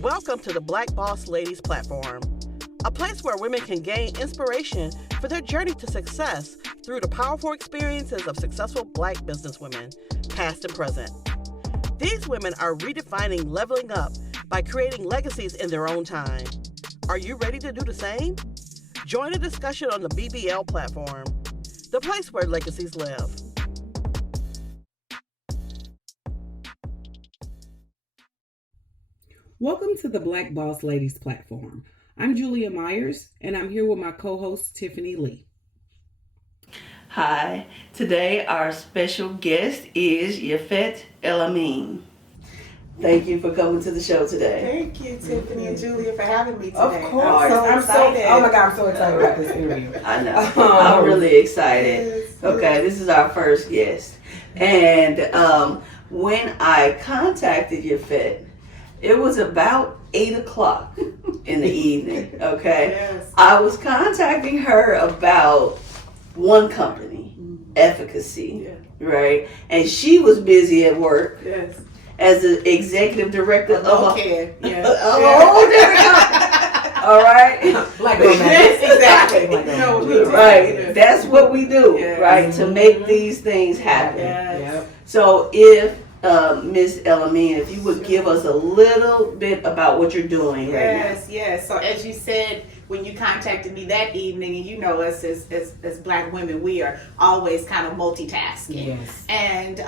Welcome to the Black Boss Ladies platform, a place where women can gain inspiration for their journey to success through the powerful experiences of successful Black businesswomen, past and present. These women are redefining leveling up by creating legacies in their own time. Are you ready to do the same? Join the discussion on the BBL platform, the place where legacies live. Welcome to the Black Boss Ladies platform. I'm Julia Myers, and I'm here with my co-host, Tiffany Lee. Hi, today our special guest is Yaphett El-Amin. Thank you for coming to the show today. Thank you, Tiffany and Julia, for having me today. Of course. I'm so excited. Oh my God, I'm so excited about this interview. I know. I'm really excited. Yes, Okay, this is our first guest. And when I contacted Yaphett, it was about 8 o'clock in the evening, okay? Yes. I was contacting her about one company, Efficacy, right? And she was busy at work Yes. as the executive director of a whole different company. All right? Like Yes, exactly. No, Right. That's what we do, Yes. right? To make these things happen. Yes. Yep. So if Ms. El-Amin, if you would give us a little bit about what you're doing right now. Yes. So as you said, when you contacted me that evening, and you know us as Black women, we are always kind of multitasking. Yes. And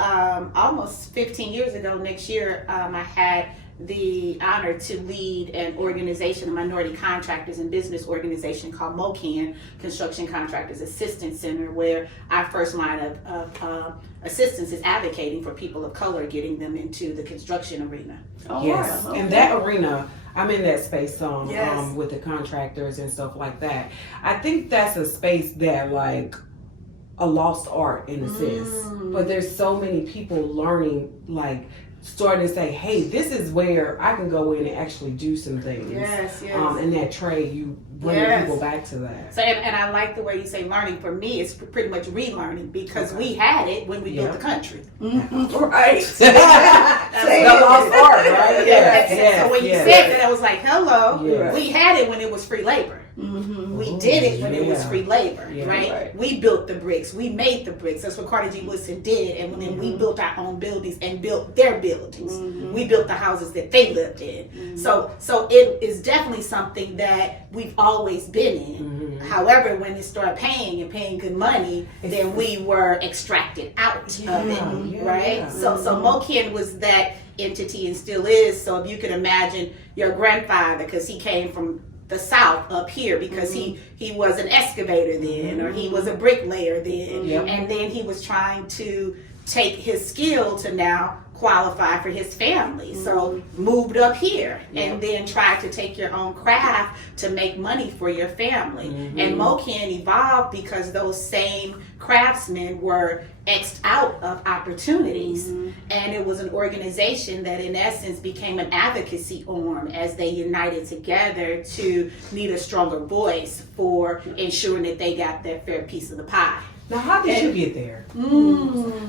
almost 15 years ago, next year, I had the honor to lead an organization, a minority contractors and business organization called MOKAN, Construction Contractors Assistance Center, where our first line of assistance is advocating for people of color, getting them into the construction arena. Oh, Yes. wow. And that arena, I'm in that space Yes. with the contractors and stuff like that. I think that's a space that like a lost art in a sense. But there's so many people learning, like starting to say, hey, this is where I can go in and actually do some things. Yes. In that trade, you bring Yes. people back to that. So, and I like the way you say learning. For me, it's pretty much relearning because we had it when we built the country. Right. That's the lost art, right? Yes. So when you said that, I was like, hello, Yes. we had it when it was free labor. We did it when it was free labor, Yeah. right? We built the bricks. We made the bricks. That's what Carter G. Woodson did. And then we built our own buildings and built their buildings. We built the houses that they lived in. So it is definitely something that we've always been in. However, when it started paying and paying good money, then we were extracted out of it, right? Yeah. So MOKAN was that entity and still is. So if you can imagine your grandfather, because he came from the South up here, because he was an excavator then, or he was a bricklayer then, and then he was trying to take his skill to now qualify for his family. So moved up here and then tried to take your own craft to make money for your family. And MOKAN evolved because those same craftsmen were X'd out of opportunities. And it was an organization that in essence became an advocacy arm as they united together to need a stronger voice for ensuring that they got their fair piece of the pie. Now, how did you get there?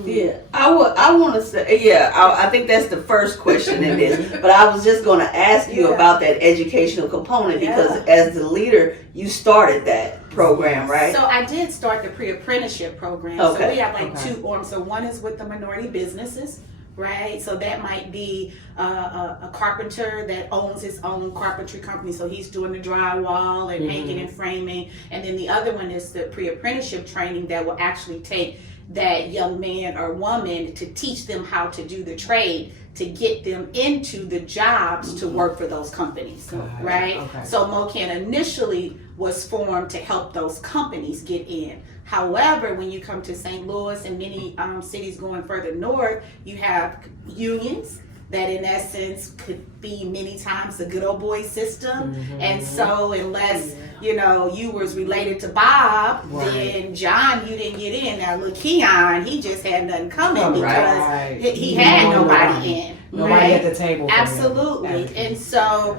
Yeah, I want to say, I think that's the first question in this, but I was just going to ask you about that educational component because as the leader, you started that program, right? So I did start the pre-apprenticeship program. Okay. So we have like two arms. So one is with the minority businesses, right? So that might be a carpenter that owns his own carpentry company. So he's doing the drywall and hanging and framing. And then the other one is the pre-apprenticeship training that will actually take that young man or woman to teach them how to do the trade, to get them into the jobs to work for those companies, right? Okay. So MOKAN initially was formed to help those companies get in. However, when you come to St. Louis and many cities going further north, you have unions that in essence could be many times the good old boy system. And so unless, you was related to Bob, then John, you didn't get in. Now look, Keon, he just had nothing coming because he had nobody in. Nobody at the table. Absolutely. And so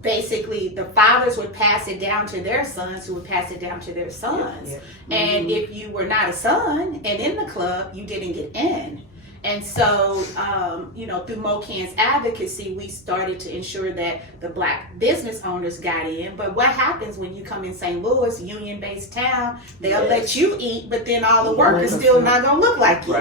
basically the fathers would pass it down to their sons, who would pass it down to their sons. And if you were not a son and in the club, you didn't get in. And so, through MOKAN's advocacy, we started to ensure that the Black business owners got in. But what happens when you come in St. Louis, union-based town, they'll let you eat, but then all the work is still not going to look like you.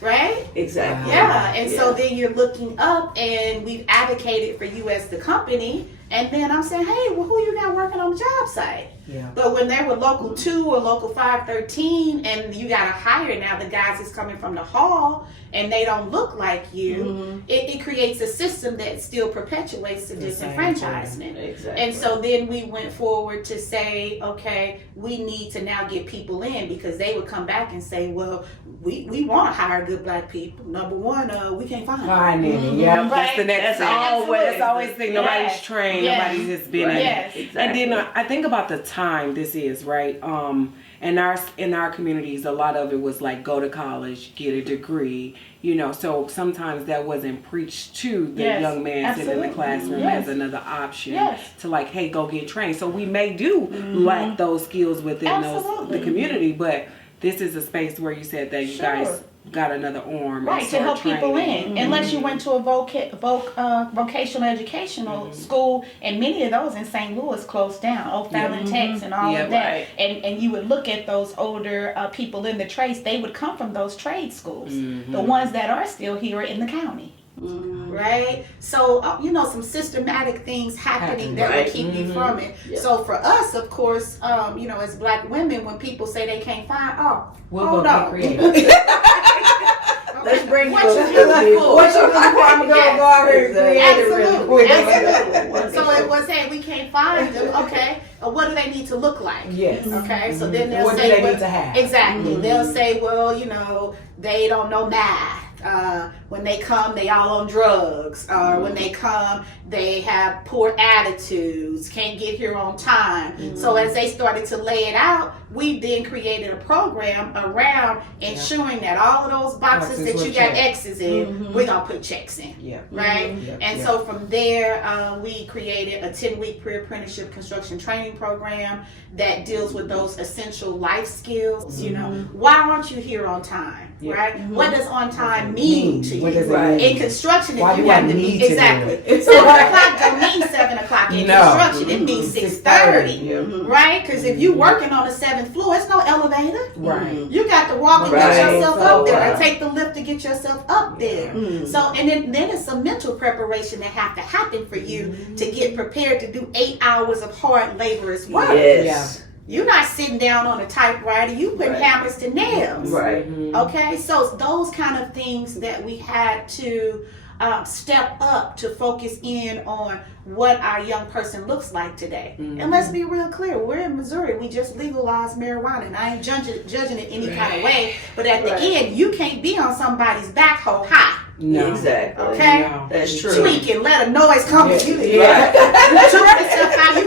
Right? Exactly. Yeah. And so then you're looking up, and we've advocated for you as the company. And then I'm saying, hey, well, who you got working on the job site? Yeah. But when they were local 2 or local 513, and you got to hire now the guys that's coming from the hall, and they don't look like you, it creates a system that still perpetuates the disenfranchisement. Exactly. And so then we went forward to say, okay, we need to now get people in, because they would come back and say, well, we want to hire good Black people. Number one, we can't find them. Yeah, Right. that's the next thing. That's always thing. Nobody's Yes. trained. Yes. Nobody's just been in it. Yes. Exactly. And then I think about the time this is, right? In our communities, a lot of it was like go to college, get a degree, so sometimes that wasn't preached to the young man sitting in the classroom as another option to like, hey, go get trained. So we may do lack those skills within the community, but this is a space where you said that you guys got another arm, right, to help people in. Unless you went to a vocational educational school, and many of those in St. Louis closed down, O'Fallon Techs and all of that. Right. And you would look at those older people in the trades, they would come from those trade schools. The ones that are still here are in the county. Right? So, some systematic things happening that will keep you from it. So for us, of course, as Black women, when people say they can't find, hold on. Let's bring what you you up do to the people. What you do before I'm going to go over here and create it really quick. Absolutely. So it was, hey, we can't find them. Okay. What do they need to look like? Yes. Okay. So then they'll What say, do they need to have? Exactly. They'll say, well, they don't know math. When they come, they all on drugs. When they come, they have poor attitudes, can't get here on time. So as they started to lay it out, we then created a program around ensuring that all of those boxes that you got X's in, we're going to put checks in. Right? And so from there, we created a 10-week pre-apprenticeship construction training program that deals with those essential life skills. Why aren't you here on time? Right? What does on time mean to you? In construction, if you have to be exactly 7 o'clock don't mean 7 o'clock in construction. It means 6:30, right? Because if you're working on the 7th floor, it's no elevator. Right. You got to walk and get yourself up there, or take the lift to get yourself up there. So, and then it's a mental preparation that have to happen for you to get prepared to do 8 hours of hard laborer's work. Yes. You're not sitting down on a typewriter. You put hammers to nails. Right. Okay, so those kind of things that we had to step up to focus in on what our young person looks like today. And let's be real clear, we're in Missouri. We just legalized marijuana, and I ain't judging it any kind of way. But at the end, you can't be on somebody's backhoe high. No. Exactly. Okay? No. That's true. Tweaking, let a noise come to you. You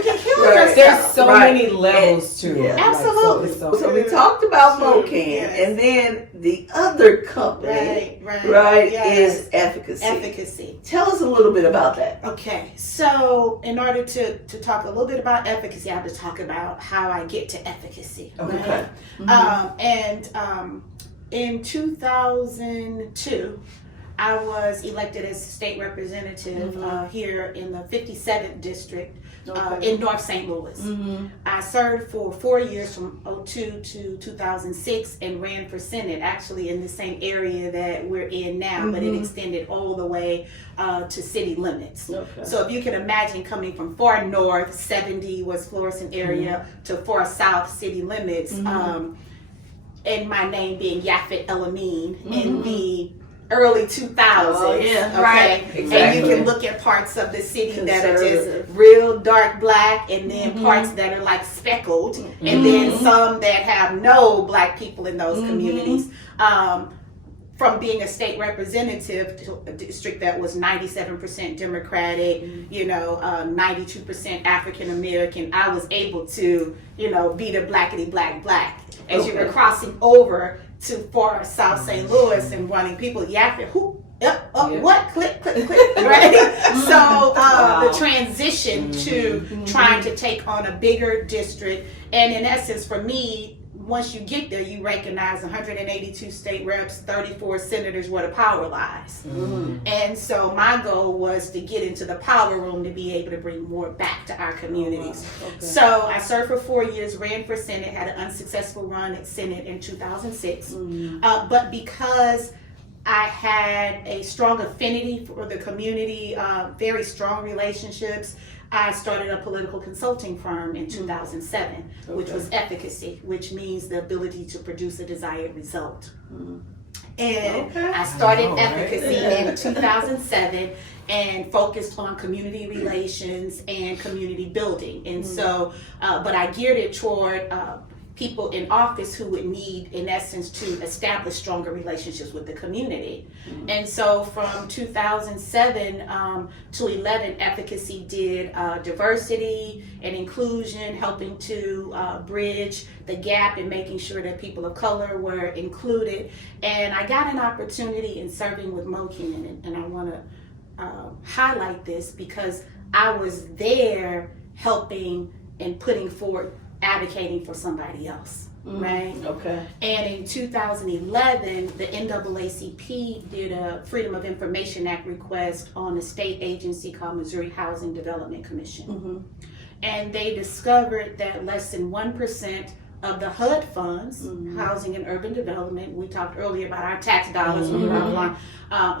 can kill yourself. There's so many levels to it. Absolutely. So we talked about MOKAN, and then the other company, right, is Efficacy. Efficacy. Tell us a little bit about that. Okay, so in order to talk a little bit about efficacy, I have to talk about how I get to efficacy. Okay. In 2002, I was elected as state representative here in the 57th district in North St. Louis. I served for 4 years from 2002 to 2006 and ran for Senate, actually in the same area that we're in now, but it extended all the way to city limits. So if you can imagine coming from far north, 70 was Florissant area, to far south, city limits, and my name being Yaphett El-Amin in the early 2000s, right. Exactly. And you can look at parts of the city that are just real dark black, and then parts that are like speckled, and then some that have no Black people in those communities. From being a state representative to a district that was 97% Democratic, 92% African American, I was able to, be the blackity black. As you were crossing over to far South St. Louis and running people, Yaphett, what? Click, right? So the transition to trying to take on a bigger district, and in essence for me, once you get there, you recognize 182 state reps, 34 senators where the power lies. And so my goal was to get into the power room to be able to bring more back to our communities. So I served for 4 years, ran for Senate, had an unsuccessful run at Senate in 2006. But because I had a strong affinity for the community, very strong relationships, I started a political consulting firm in 2007, which was Efficacy, which means the ability to produce a desired result. And I started Efficacy in 2007 and focused on community relations and community building. And so, but I geared it toward people in office who would need, in essence, to establish stronger relationships with the community. And so from 2007 to 11, Efficacy did diversity and inclusion, helping to bridge the gap in making sure that people of color were included. And I got an opportunity in serving with MOKAN, and I want to highlight this because I was there helping and putting forward advocating for somebody else, right? And in 2011, the NAACP did a Freedom of Information Act request on a state agency called Missouri Housing Development Commission. And they discovered that less than 1% of the HUD funds, Housing and Urban Development, we talked earlier about our tax dollars,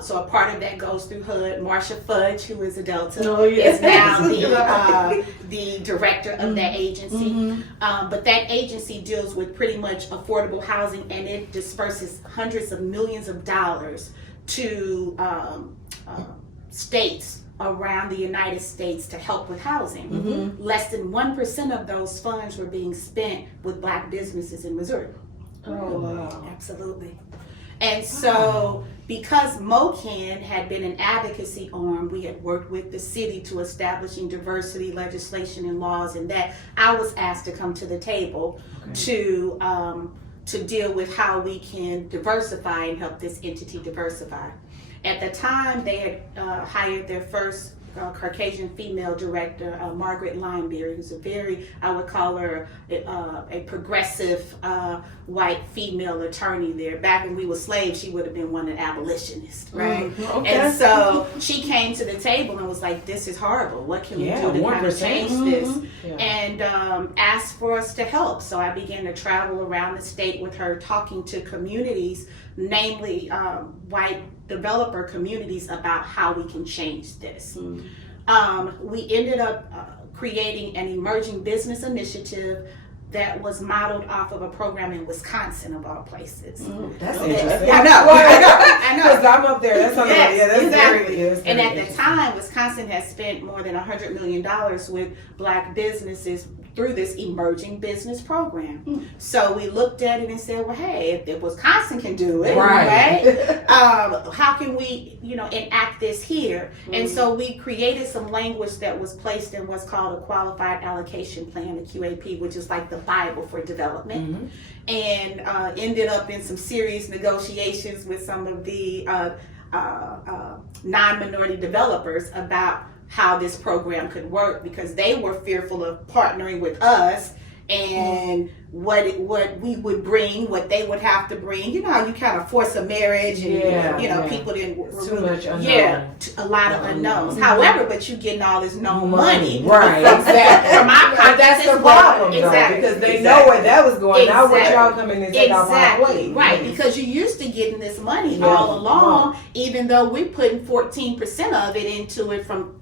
so a part of that goes through HUD. Marcia Fudge, who is a Delta, is now the director of that agency. But that agency deals with pretty much affordable housing, and it disperses hundreds of millions of dollars to states around the United States to help with housing. Less than 1% of those funds were being spent with Black businesses in Missouri. Absolutely. And so because MOKAN had been an advocacy arm, we had worked with the city to establishing diversity legislation and laws, and that I was asked to come to the table to deal with how we can diversify and help this entity diversify. At the time, they had hired their first Caucasian female director, Margaret Lineberry, who's a very, I would call her a progressive white female attorney there. Back when we were slaves, she would have been one of the abolitionists, right? And so she came to the table and was like, this is horrible. What can we do to kind of change this? And asked for us to help. So I began to travel around the state with her, talking to communities, namely white developer communities, about how we can change this. We ended up creating an emerging business initiative that was modeled off of a program in Wisconsin, of all places. That's interesting. I know. Because I'm up there. That's something. Exactly. Very and at the time, Wisconsin has spent more than $100 million with Black businesses through this emerging business program. So we looked at it and said, well, hey, if Wisconsin can do it, right? How can we, enact this here? And so we created some language that was placed in what's called a Qualified Allocation Plan, a QAP, which is like the Bible for development, and ended up in some serious negotiations with some of the non-minority developers about how this program could work, because they were fearful of partnering with us and what we would bring, what they would have to bring. You know how you kind of force a marriage and people didn't too much unknown. A lot of unknowns. However, but you getting all this known money, right? Exactly. From our pockets, that's the problem, exactly, because they know where that was going. Now what y'all coming and take off our plate, right? Because you used to getting this money all along, even though we're putting 14% of it into it from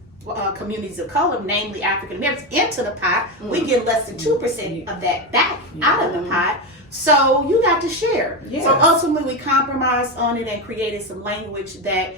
communities of color, namely African Americans, into the pot. We get less than 2% of that back out of the pot. So you got to share. So ultimately we compromised on it and created some language that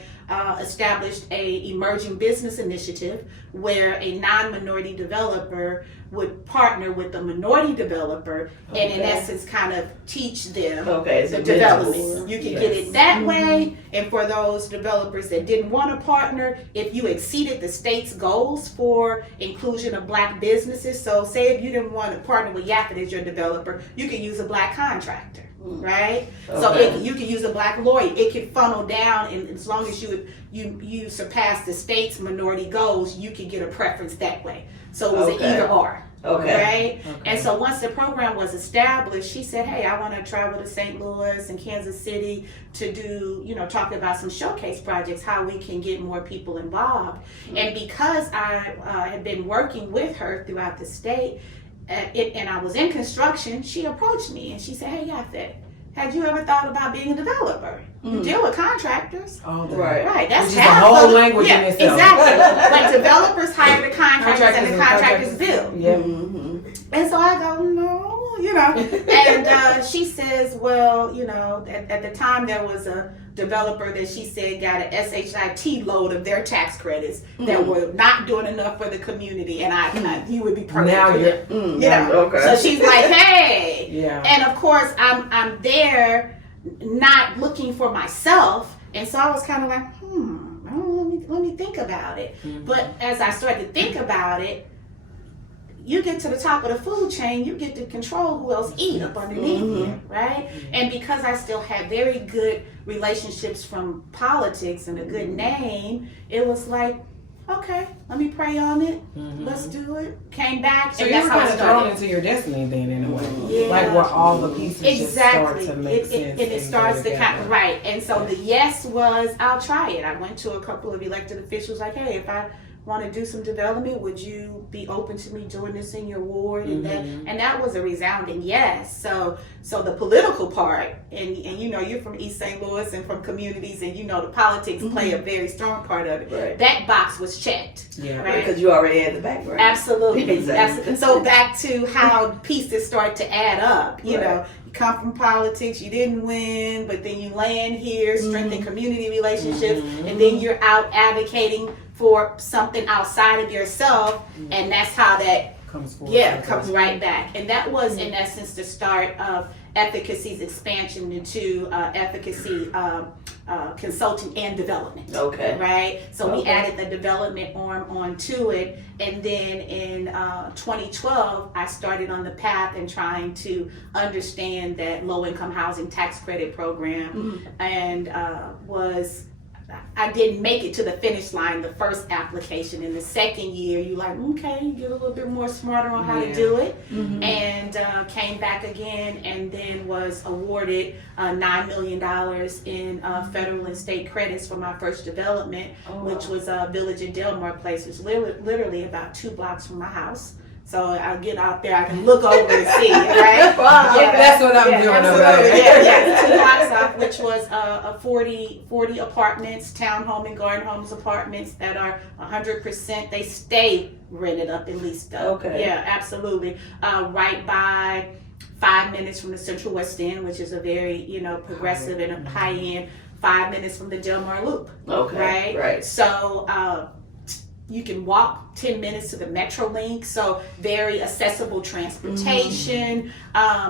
established a emerging business initiative where a non-minority developer would partner with a minority developer and in essence kind of teach them the development. You can get it that way, and for those developers that didn't want to partner, if you exceeded the state's goals for inclusion of Black businesses, so say if you didn't want to partner with Yaphett as your developer, you can use a Black contractor. Right, so you can use a Black lawyer. It could funnel down, and as long as you surpass the state's minority goals, you can get a preference that way. So it was an either or. Okay. Right? And so once the program was established, she said, hey, I want to travel to St. Louis and Kansas City to do, talk about some showcase projects, how we can get more people involved. And because I had been working with her throughout the state, and I was in construction, she approached me and she said, hey, Yaphett, had you ever thought about being a developer? You deal with contractors. Oh, right. That's which is a whole language in itself. Exactly. But developers hire the contractors and the contractors build. Yeah. And so I go, no, And she says, well, at the time there was a developer that she said got an SHIT load of their tax credits that were not doing enough for the community, and you would be perfect. Now you're, okay. So she's like, hey, yeah. And of course I'm there, not looking for myself, and so I was kind of like, let me think about it. But as I started to think about it, you get to the top of the food chain, you get to control who else eat up underneath you, right? And because I still had very good relationships from politics and a good name, it was like, okay, let me pray on it. Let's do it. Came back, so and that's you were how kind it of started. thrown into your destiny then, in a way. Yeah. Like where all the pieces just start Exactly. to make sense. And it starts to kind of right. And so the yes was, I'll try it. I went to a couple of elected officials like, hey, if I want to do some development, would you be open to me doing this in your ward? And that was a resounding yes. So the political part, and you're from East St. Louis and from communities, and the politics play a very strong part of it. Right. That box was checked. Yeah. Right? Because you already had the background. Absolutely. Exactly. So back to how pieces start to add up. You come from politics, you didn't win, but then you land here, strengthen community relationships, and then you're out advocating for something outside of yourself, and that's how that comes forward. comes right back. And that was in essence the start of Efficacy's expansion into Efficacy consulting and development. Okay. Right? So we added the development arm onto it, and then in 2012 I started on the path and trying to understand that low-income housing tax credit program, and I didn't make it to the finish line the first application. In the second year, you like, okay, you get a little bit more smarter on how to do it, and came back again, and then was awarded $9 million in federal and state credits for my first development, which was a village in Delmar Place, which is literally about 2 blocks from my house. So I'll get out there, I can look over and see it, right? That's what I'm doing over there. Yeah, 2 blocks off, which was a 40 apartments, townhome and garden homes apartments that are 100%, they stay rented up and leased up. Okay. Yeah, absolutely. Right by 5 minutes from the Central West End, which is a very, progressive and a high end, 5 minutes from the Delmar Loop. Okay. Right. So, you can walk 10 minutes to the Metrolink, so very accessible transportation,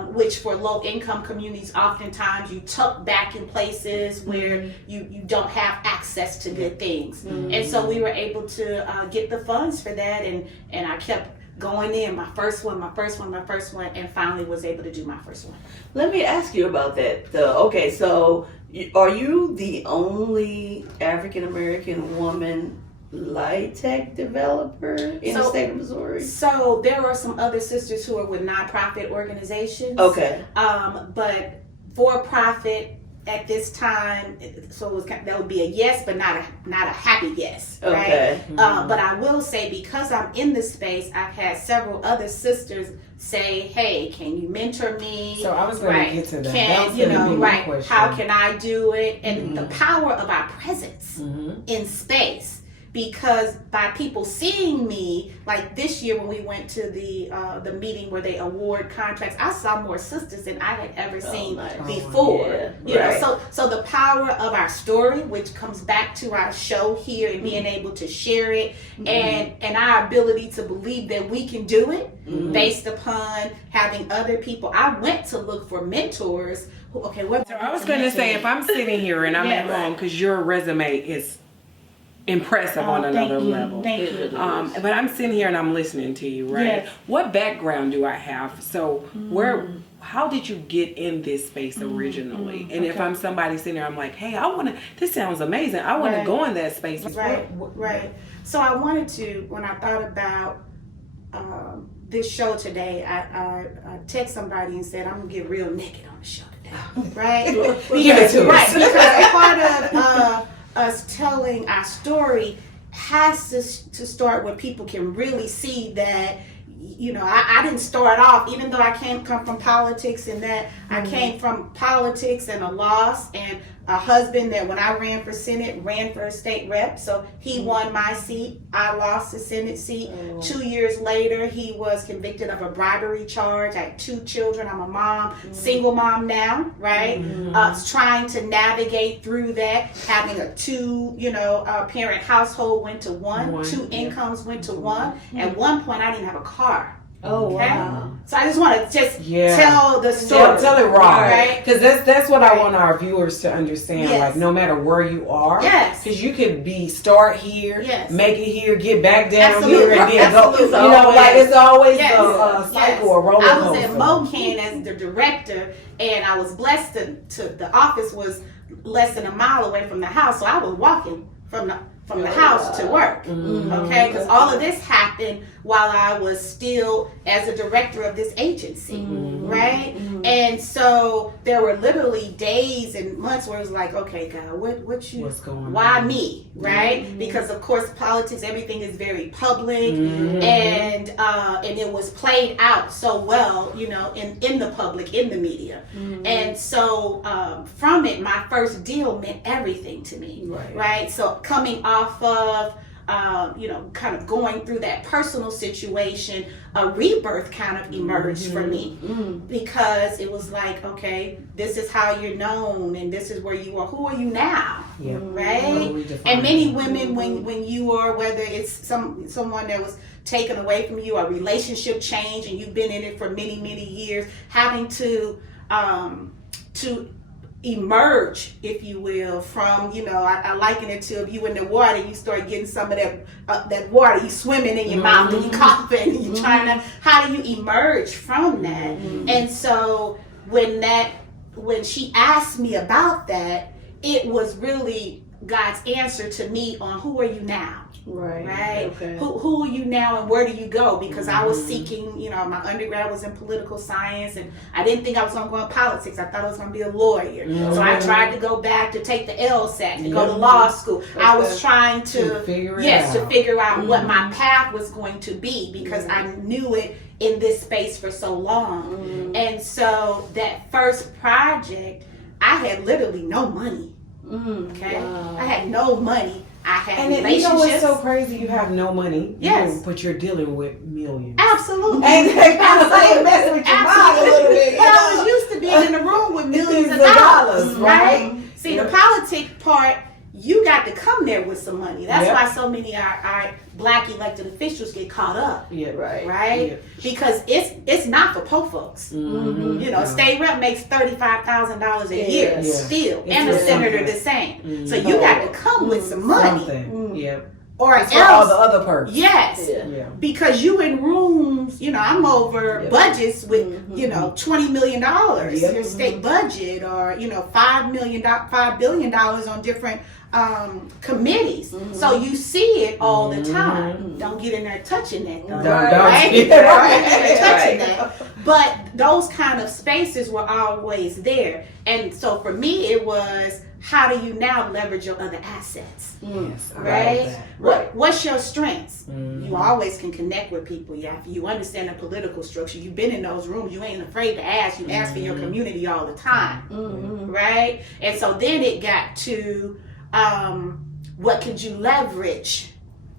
which for low-income communities, oftentimes you tuck back in places where you don't have access to good things. And so we were able to get the funds for that, and I kept going in, my first one, and finally was able to do my first one. Let me ask you about that. Okay, so are you the only African-American woman LIHTC developer in the state of Missouri? So there are some other sisters who are with nonprofit organizations. Okay. But for profit at this time, so it was, that would be a yes, but not a happy yes. Right? Okay. But I will say, because I'm in this space, I've had several other sisters say, hey, can you mentor me? So I was going to get to that. Can, how can I do it? And the power of our presence in space. Because by people seeing me, like this year when we went to the meeting where they award contracts, I saw more sisters than I had ever seen before. So the power of our story, which comes back to our show here and being able to share it, and our ability to believe that we can do it based upon having other people. I went to look for mentors. So I was going to say, if I'm sitting here and I'm at home, because your resume is impressive on another level. Thank you. But I'm sitting here and I'm listening to you, right? Yes. What background do I have? So how did you get in this space originally? And if I'm somebody sitting there, I'm like, hey, this sounds amazing. I want to go in that space. Right. So I wanted to, when I thought about this show today, I text somebody and said, I'm going to get real naked on the show today. Right? Because part of us telling our story has to start where people can really see that, you know, I didn't start off, even though I come from politics, and that I came from politics and a loss, and a husband that when I ran for Senate, ran for a state rep. So he won my seat. I lost the Senate seat. 2 years later, he was convicted of a bribery charge. I had 2 children. I'm a mom, single mom now, right? Trying to navigate through that, having a 2, parent household went to 1, 2 incomes went to 1. At one point, I didn't have a car. Oh, okay? Wow. So I just want to tell the story. Tell it right? Because that's what I want our viewers to understand. Yes. Like, no matter where you are, because you could start here, make it here, get back down here, and then go. You know, like it's always a cycle, a roller coaster. I was at MOKAN as the director, and I was blessed to the office was less than a mile away from the house, so I was walking from the house to work, okay? Because all of this happened while I was still as a director of this agency, right? And so there were literally days and months where it was like, okay, God, what's going on? Why me, right? Because of course, politics, everything is very public, and it was played out so well, in the public, in the media, and so from it, my first deal meant everything to me, right? So coming off of kind of going through that personal situation, a rebirth kind of emerged for me, because it was like, okay, this is how you're known, and this is where you are. Who are you now? Right? And many women, when you are, whether it's someone that was taken away from you, a relationship change, and you've been in it for many, many years, having to emerge, if you will, from, I liken it to if you in the water, you start getting some of that water, you swimming in your mouth and you coughing and you trying to, how do you emerge from that? And so when she asked me about that, it was really God's answer to me on who are you now? Right. Okay. Who are you now, and where do you go? Because I was seeking, my undergrad was in political science, and I didn't think I was going to go in politics. I thought I was going to be a lawyer. So I tried to go back to take the LSAT, to go to law school. I was trying to figure out what my path was going to be, because I knew it in this space for so long. And so that first project, I had literally no money. Okay, I had no money. I had relationships. You know what's so crazy? You have no money. But you're dealing with millions. Absolutely. And they kind of mess with your mind a little bit. But I was used to being in the room with millions of dollars, right? See, the politic part, you got to come there with some money. That's why so many our Black elected officials get caught up. Right? Because it's not for poor folks. State rep makes $35,000 a year still, and a senator the same. So you got to come with some money. Or else, all the other perks. Because you in rooms, I'm over budgets with, $20 million, your state budget, or, $5 billion on different committees. So you see it all the time. Don't get in there touching that, though. Don't get in there touching that. But those kind of spaces were always there. And so for me, it was, how do you now leverage your other assets? Right? What's your strengths? You always can connect with people. You understand the political structure. You've been in those rooms. You ain't afraid to ask. You ask for your community all the time. Right? And so then it got to, what could you leverage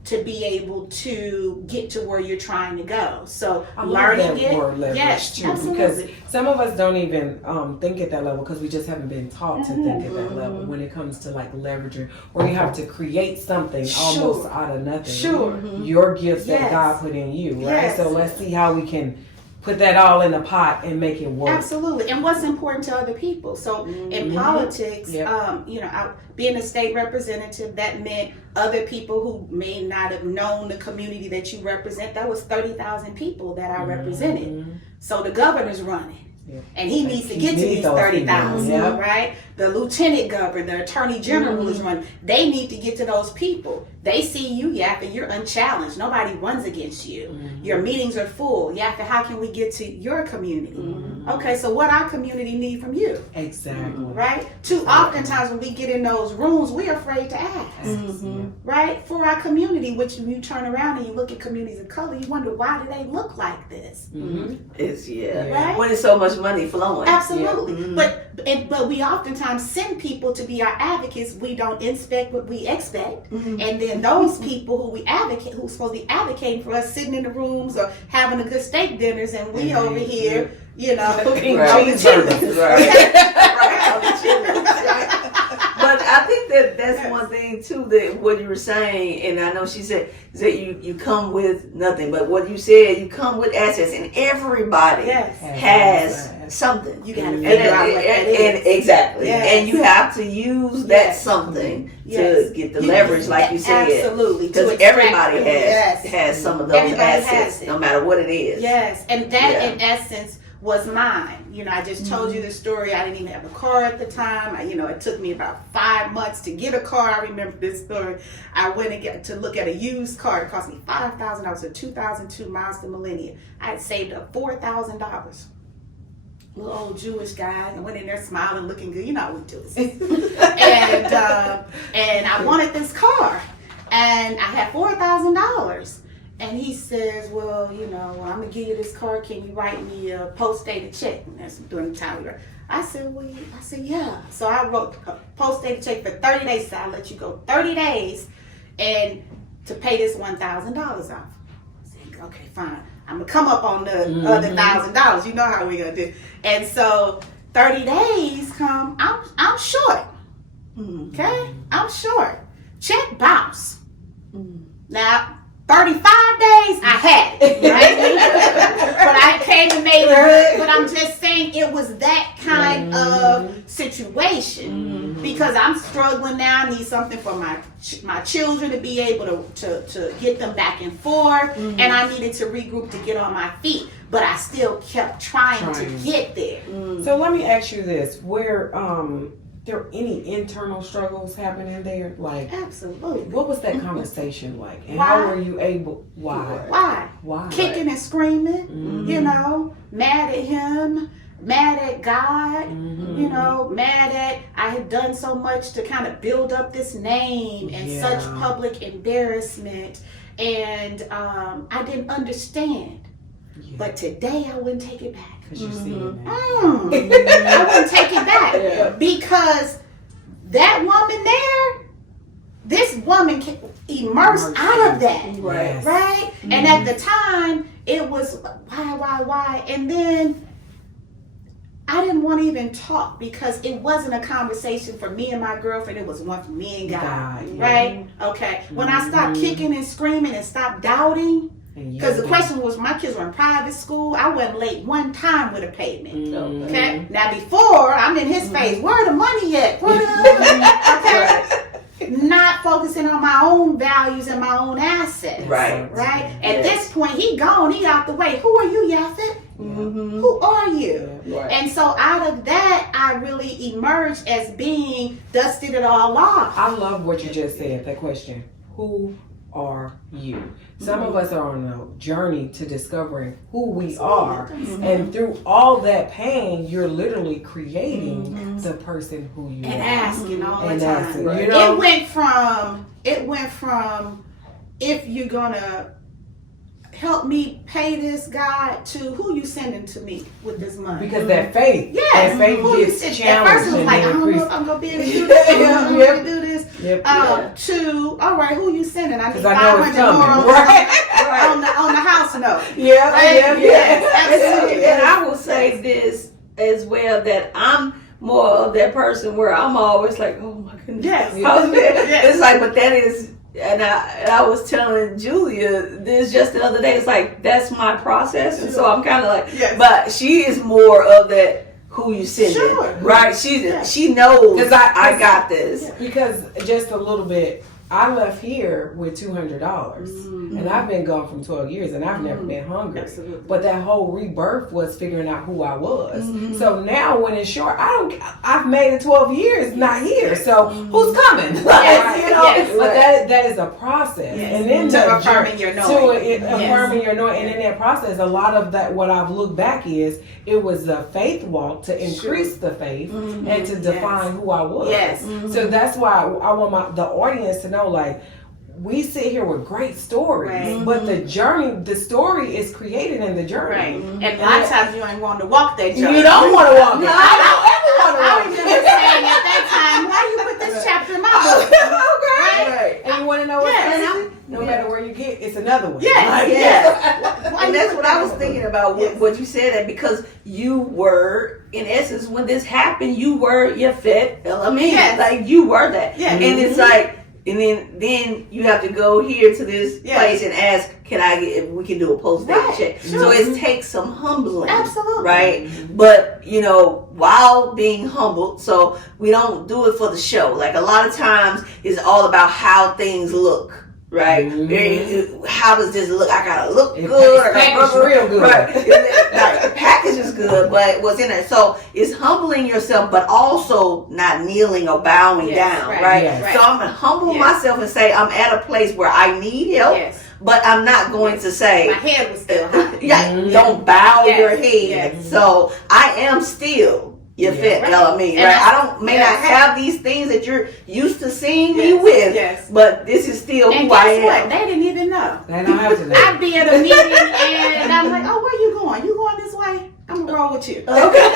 to be able to get to where you're trying to go? So learning it, because some of us don't even think at that level, because we just haven't been taught to think at that level when it comes to like leveraging, or you have to create something almost out of nothing. Your gifts that God put in you, right? So let's see how we can put that all in a pot and make it work. Absolutely. And what's important to other people. So in politics, being a state representative, that meant other people who may not have known the community that you represent. That was 30,000 people that I represented. So the governor's running. And he needs to get to these 30,000, right? the lieutenant governor, the attorney general is running. They need to get to those people. They see you, Yaphett, you're unchallenged. Nobody runs against you. Your meetings are full. Yaphett, how can we get to your community? Okay, so what our community need from you? Exactly. Right? Too oftentimes when we get in those rooms, we're afraid to ask. Right? For our community, which when you turn around and you look at communities of color, you wonder, why do they look like this? It's Right? when there's so much money flowing. Absolutely. But we oftentimes send people to be our advocates. We don't inspect what we expect. And then those people who's supposed to be advocating for us, sitting in the rooms or having a good steak dinners, and we over here, you know, cooking cheeseburgers. But I think that's one thing too, that what you were saying, and I know she said that you come with nothing, but what you said, you come with assets, and everybody has something. You got to figure out what that is. Exactly. And you have to use that something to get the leverage, like you said. Absolutely. Because everybody has some of those assets, no matter what it is. Yes, and that in essence was mine. You know, I just told you the story. I didn't even have a car at the time. It took me about 5 months to get a car. I remember this story. I went and to look at a used car. It cost me $5,000. It was a 2002 Mazda Millennium. I had saved up $4,000. Little old Jewish guy. I went in there smiling, looking good. You know how we do it. And I wanted this car. And I had $4,000. And he says, well, I'm going to give you this car. Can you write me a post-dated check? And that's during the time we were. I said, yeah. So I wrote a post-dated check for 30 days. So I'll let you go 30 days and to pay this $1,000 off. I said, okay, fine. I'm going to come up on the other $1,000. You know how we're going to do. And so 30 days come, I'm short. Okay? I'm short. Check bounce. Now, 35 days, I had it, right? But I came and made it good. But I'm just saying it was that kind of situation because I'm struggling now. I need something for my children to be able to get them back and forth, and I needed to regroup to get on my feet. But I still kept trying to get there. So let me ask you this: where there any internal struggles happening there? Like, absolutely. What was that conversation like? And Why? how were you able? Why? Kicking and screaming, mad at him, mad at God, mad at I had done so much to kind of build up this name and such public embarrassment. And I didn't understand. But today I wouldn't take it back. Because you see it now. I wouldn't take it back because that woman there, this woman emerged out of that, right? And at the time, it was why, and then I didn't want to even talk because it wasn't a conversation for me and my girlfriend. It was one for me and God, right? Okay. When I stopped kicking and screaming and stopped doubting. Because the question was, my kids were in private school. I wasn't late one time with a payment. Okay. Now before, I'm in his face. Where the money at? Okay. Not focusing on my own values and my own assets. Right. At this point, he gone. He out the way. Who are you, Yaphett? Who are you? And so out of that, I really emerged as being dusted it all off. I love what you just said. That question. Who are you? Some of us are on a journey to discovering who we are, and through all that pain, you're literally creating the person who you are. And asking all the time. It went from if you're gonna help me pay this guy to who you sending to me with this money. Because that faith, that faith gets challenged. At first it was like, I don't know if I'm going to be able to do this. I don't know if I can do this. To, all right, who you sending? I need $500 more on the house note. Absolutely. And I will say this as well, that I'm more of that person where I'm always like, oh my goodness. It's like, but that is... And I was telling Julia this just the other day. It's like, that's my process. And so I'm kind of like, but she is more of that who you sending, right? She knows I got this. Because just a little bit I left here with $200, and I've been gone from 12 years, and I've never been hungry. Absolutely. But that whole rebirth was figuring out who I was. So now, when it's short, I've made it 12 years not here. So who's coming? Like, you know, but that is a process, and then to affirming your knowing, affirming your knowing, and in that process, a lot of that what I've looked back is it was a faith walk to increase the faith and to define who I was. So that's why I want the audience to know, like, we sit here with great stories, but the journey, the story is created in the journey. And a lot of times you ain't want to walk that journey. You don't want to walk it. I don't ever want to I walk remember saying at that time, why you put this chapter in my book? Right. And you want to know what's crazy? No matter where you get, it's another one. And that's what I was thinking about what you said, that because you were, in essence, when this happened, you were Yaphett El-Amin. Like, you were that. And it's like, and then you have to go here to this place and ask, can I get, if we can do a post-date check? So it takes some humbling. Absolutely. Right? But, you know, while being humbled, so we don't do it for the show. Like, a lot of times it's all about how things look. Right? How does this look? I gotta look good. Package real good. Right. Like, the package is good, but what's in it? So it's humbling yourself, but also not kneeling or bowing down. Right? So I'm gonna humble myself and say I'm at a place where I need help. But I'm not going to say my head was still high. Don't bow your head. So I am still Yaphett El-Amin, right? I may not have these things that you're used to seeing me with, but this is still who I am. What? They didn't even know. They don't have to know. I'd be at a meeting and I'm like, oh, where you going? You going this way? I'm gonna roll with you. Okay.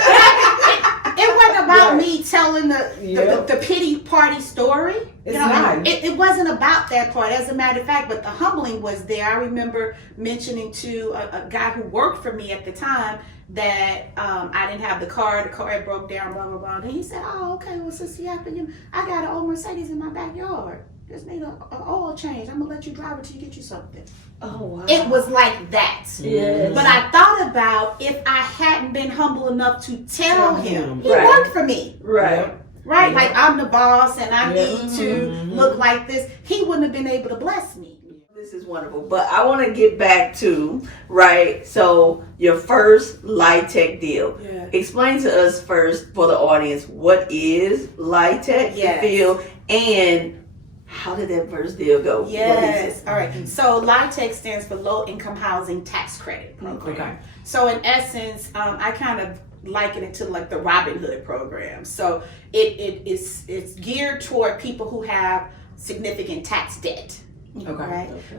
It wasn't about me telling the pity party story. It's not. It wasn't about that part, as a matter of fact, but the humbling was there. I remember mentioning to a guy who worked for me at the time that I didn't have the car had broke down, blah, blah, blah. And he said, oh, okay, well, Sister Yaphett, I got an old Mercedes in my backyard. Just need an oil change. I'm going to let you drive it till you get you something. Oh, wow. It was like that. Yes. But I thought about if I hadn't been humble enough to tell him. He worked for me. Right. Right? Like, I'm the boss and I need to look like this. He wouldn't have been able to bless me. This is wonderful, but I want to get back to, so your first LIHTC deal. Explain to us first, for the audience, what is LIHTC deal and how did that first deal go? All right. So LIHTC stands for Low Income Housing Tax Credit Program. So in essence, I kind of liken it to like the Robin Hood program. So it's geared toward people who have significant tax debt.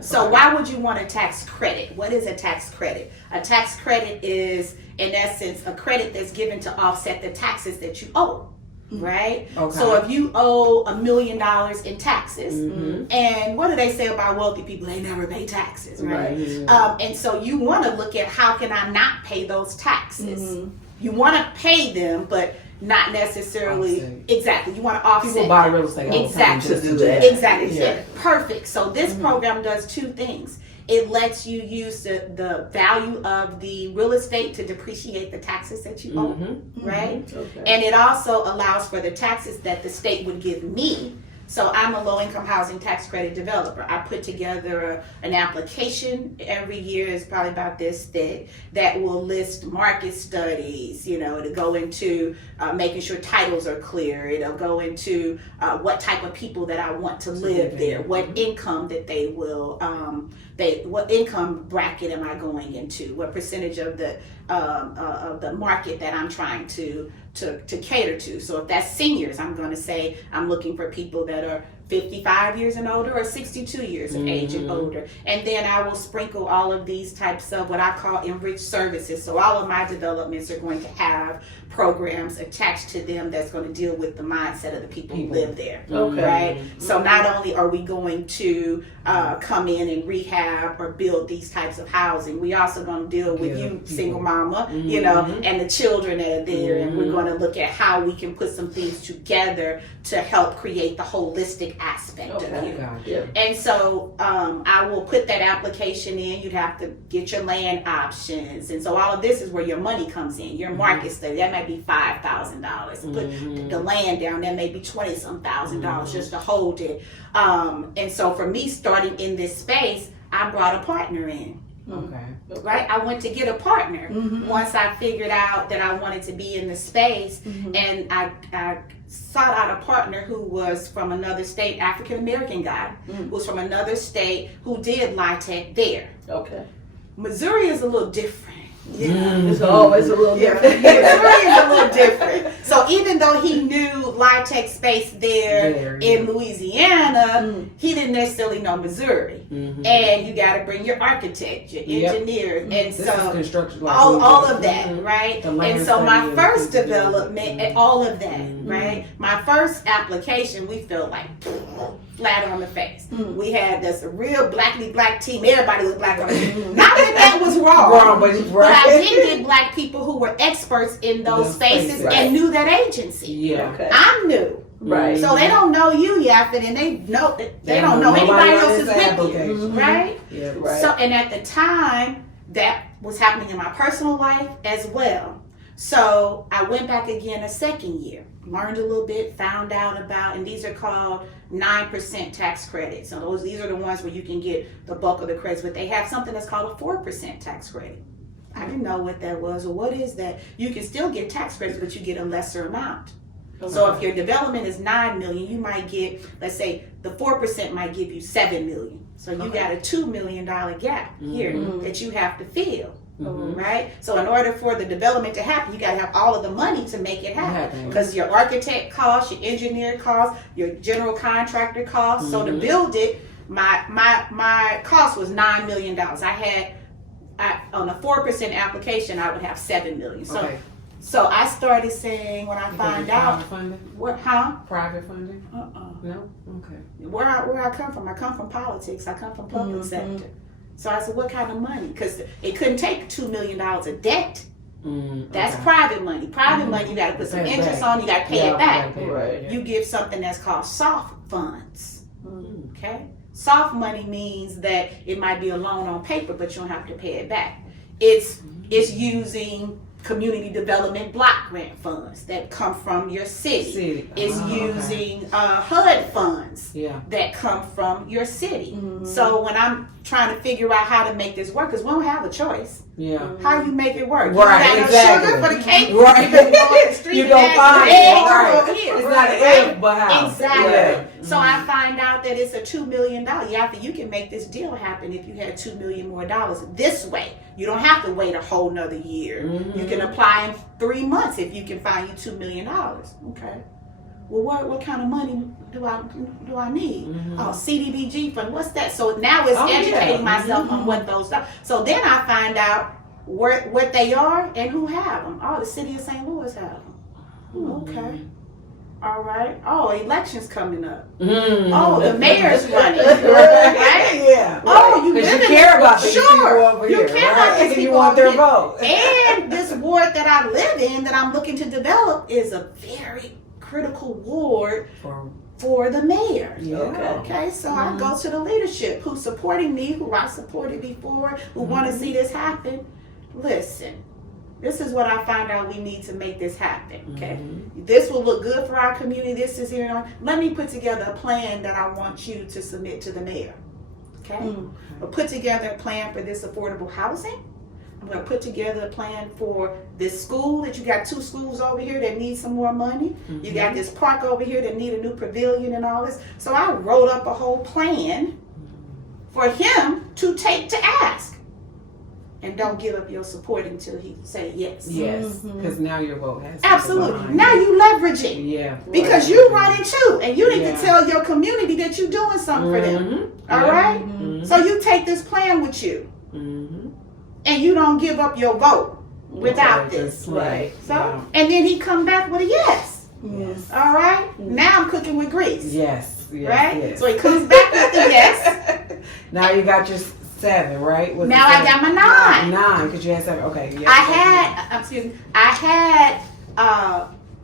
So why would you want a tax credit? What is a tax credit? A tax credit is, in essence, a credit that's given to offset the taxes that you owe. Right? So if you owe $1 million in taxes, and what do they say about wealthy people? They never pay taxes, right? And so you want to look at, how can I not pay those taxes? You want to pay them, but not necessarily exactly. You want to offset. People buy real estate all the time to do that. Exactly. Perfect. So this program does two things. It lets you use the value of the real estate to depreciate the taxes that you owe, right? And it also allows for the taxes that the state would give me. So I'm a low-income housing tax credit developer. I put together an application every year. It's probably about this thick, that will list market studies. It'll go into making sure titles are clear. It'll go into what type of people that I want to live there, what income that they will, what income bracket am I going into, what percentage of the market that I'm trying to cater to. So if that's seniors, I'm going to say I'm looking for people that are 55 years and older or 62 years of age and older. And then I will sprinkle all of these types of what I call enriched services. So all of my developments are going to have programs attached to them that's going to deal with the mindset of the people who live there. Right? So not only are we going to come in and rehab or build these types of housing, we also going to deal with you, single mama, and the children that are there. And we're going to look at how we can put some things together to help create the holistic aspect of you. Gotcha. And so I will put that application in. You'd have to get your land options. And so all of this is where your money comes in. Your market study, that might be $5,000. Put the land down, that may be $20-some thousand just to hold it. And so for me starting in this space, I brought a partner in. Okay. Right? I went to get a partner once I figured out that I wanted to be in the space. And I sought out a partner who was from another state, African American guy, who was from another state, who did LIHTC there. Okay. Missouri is a little different. It's always a little different. Missouri is a little different. So even though he knew LIHTC space there in Louisiana, he didn't necessarily know Missouri. And you got to bring your architect, your engineer, and This so is construction, all of that, right? And so my first development, and all of that, right? My first application, we felt like flat on the face. We had this real blackly black team. Everybody was black on the face. Not that that was wrong, but I did get black people who were experts in those spaces and knew that agency. Yeah. Okay. I'm new. Right. So they don't know you, Yaphett, and they don't know anybody else is with you, right? Yeah. Right. So, and at the time, that was happening in my personal life as well. So I went back again a second year, learned a little bit, found out about, and these are called 9% tax credits. So these are the ones where you can get the bulk of the credits, but they have something that's called a 4% tax credit. I didn't know what that was, or what is that? You can still get tax credits, but you get a lesser amount. So if your development is $9 million, you might get, let's say, the 4% might give you $7 million. So you got a $2 million gap here that you have to fill, right? So in order for the development to happen, you got to have all of the money to make it happen, because your architect costs, your engineer costs, your general contractor costs. So to build it, my cost was $9 million. I had on a 4% application, I would have $7 million. So I started saying, when I find out Private funding? No? Okay. Where I come from politics. I come from public sector. So I said, what kind of money? Because it couldn't take $2 million of debt. That's private money. Private money, you got to put some interest on, you got to pay it back. You give something that's called soft funds. Okay? Soft money means that it might be a loan on paper, but you don't have to pay it back. It's using community development block grant funds that come from your city. It's using HUD funds that come from your city. So when I'm trying to figure out how to make this work, because we don't have a choice. How you make it work? Right, you exactly. Sugar for the cake. Right. You can go on the street You gonna find it. over here. It's not an if, but how. Exactly. So I find out that it's a $2 million. You can make this deal happen if you had $2 million more this way. You don't have to wait a whole nother year. You can apply in 3 months if you can find you $2 million. Okay. Well, what kind of money do I need? Oh, CDBG fund. What's that? So now it's educating myself on what those are. So then I find out what they are and who have them. Oh, the city of St. Louis have them. Okay. All right. Oh, elections coming up. Oh, the mayor's running. Right? Yeah. Oh, you care about these people over here. You care about these people. You want their vote. And this ward that I live in, that I'm looking to develop, is a very critical ward for the mayor. Okay. So I go to the leadership who's supporting me, who I supported before, who want to see this happen. Listen. This is what I found out we need to make this happen, okay? This will look good for our community. This is here. Let me put together a plan that I want you to submit to the mayor, okay? I'll put together a plan for this affordable housing. I'm going to put together a plan for this school, that you got 2 schools over here that need some more money. You got this park over here that need a new pavilion and all this. So I wrote up a whole plan for him to take to ask. And don't give up your support until he say yes. Yes, because now your vote has absolutely. Now you leveraging. Yeah. Because you running too, and you need to tell your community that you're doing something for them. All right. So you take this plan with you, and you don't give up your vote without this. Right. So, and then he come back with a yes. Yes. All right. Now I'm cooking with grease. Yes. Right. Yes. So he comes back with the yes. Now you got your 7, right? Now I got my 9. 9, because you had 7. Okay. Yeah. I had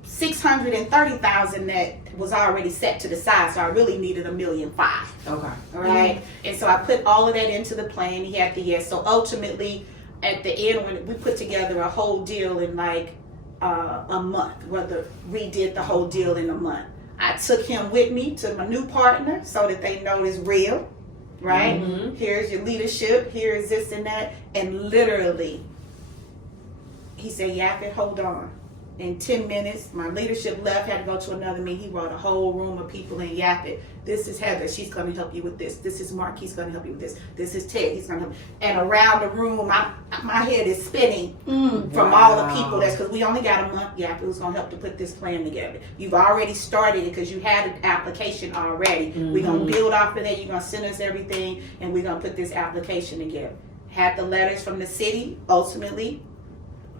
$630,000 that was already set to the side, so I really needed $1.5 million. Okay. All right, and so I put all of that into the plan. He had the yes. So ultimately, at the end, when we put together a whole deal in like a month, we did the whole deal in a month. I took him with me to my new partner so that they know it's real, right? Here's your leadership, here's this and that. And literally, he said, Yaphett, hold on. In 10 minutes, my leadership left, had to go to another meeting. He brought a whole room of people in Yaphett. This is Heather, she's going to help you with this. This is Mark, he's going to help you with this. This is Ted, he's going to help. And around the room, my head is spinning from all the people. That's because we only got a month. Yaphett was going to help to put this plan together. You've already started it because you had an application already. We're going to build off of that. You're going to send us everything, and we're going to put this application together. Had the letters from the city, ultimately,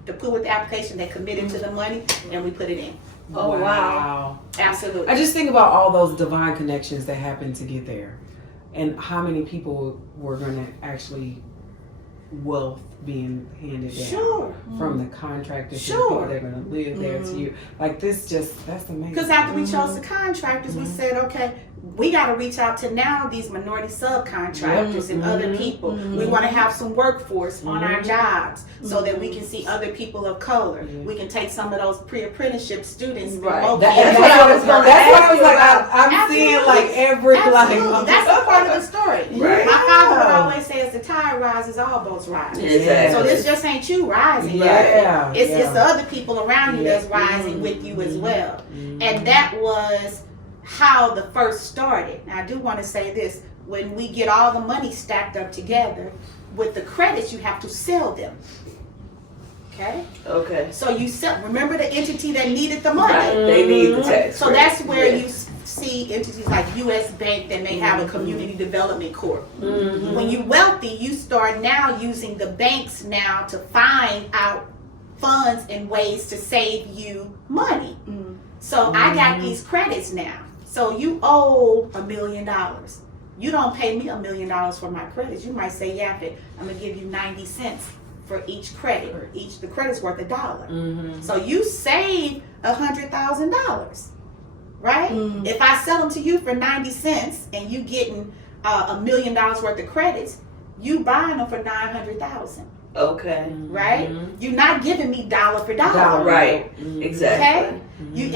to put with the application, they committed to the money, and we put it in. Oh, wow. Absolutely. I just think about all those divine connections that happened to get there, and how many people were going to actually wealth being handed down from the contractors to the people that are going to live there to you. Like this, that's amazing. Because after we chose the contractors, we said, okay, we got to reach out to now these minority subcontractors and other people. We want to have some workforce on our jobs so that we can see other people of color. We can take some of those pre-apprenticeship students. Right. That's what I was like. I'm seeing like every Absolutely. That's a part of the story. Right. My father would always say, as the tide rises, all boats rise. Exactly. So this just ain't you rising. It's the other people around you that's rising with you as well. And that was how the first started. Now I do want to say this: when we get all the money stacked up together with the credits, you have to sell them. Okay. So you sell. Remember the entity that needed the money. Right. They need the tax. So that's where you see entities like U.S. Bank that may have a community development corp. When you're wealthy, you start now using the banks now to find out funds and ways to save you money. So I got these credits now. So you owe $1 million. You don't pay me $1 million for my credits. You might say, Yaphett, I'm gonna give you 90 cents for each credit. The credit's worth $1. So you save $100,000, right? If I sell them to you for 90 cents and you getting $1 million worth of credits, you buying them for 900,000. Okay. Right? You're not giving me dollar for dollar. Right. Exactly. Okay?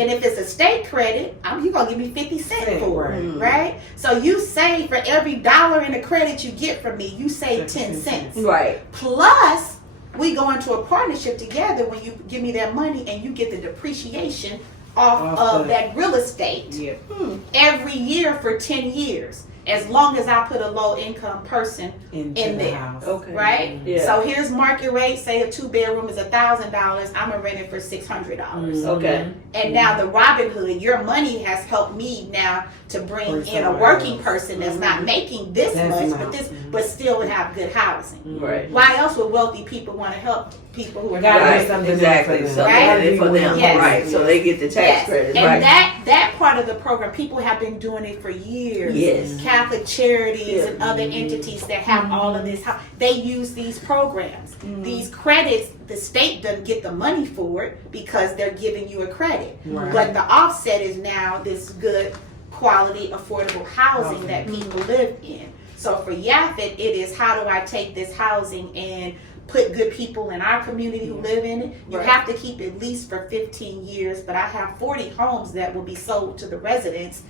And if it's a state credit, you're going to give me 50 cents for it. Right? So you save for every dollar in the credit you get from me, you save 10 cents. Right. Plus, we go into a partnership together when you give me that money and you get the depreciation off of that real estate every year for 10 years. As long as I put a low income person in there, house. Right? So here's market rate. Say a 2-bedroom is $1,000. I'm gonna rent it for $600. Okay. And now the Robin Hood, your money has helped me now to bring in a working person that's not making this much, but still have good housing. Right. Why else would wealthy people want to help people who are Exactly. Something for them. Right. So they get the tax credit. And that part of the program, people have been doing it for years. Yes. Catholic Charities and other entities that have all of this, they use these programs. These credits, the state doesn't get the money for it because they're giving you a credit. But the offset is now this good quality, affordable housing that people live in. So for Yaphett, it is how do I take this housing and put good people in our community who live in it. You have to keep it leased for 15 years, but I have 40 homes that will be sold to the residents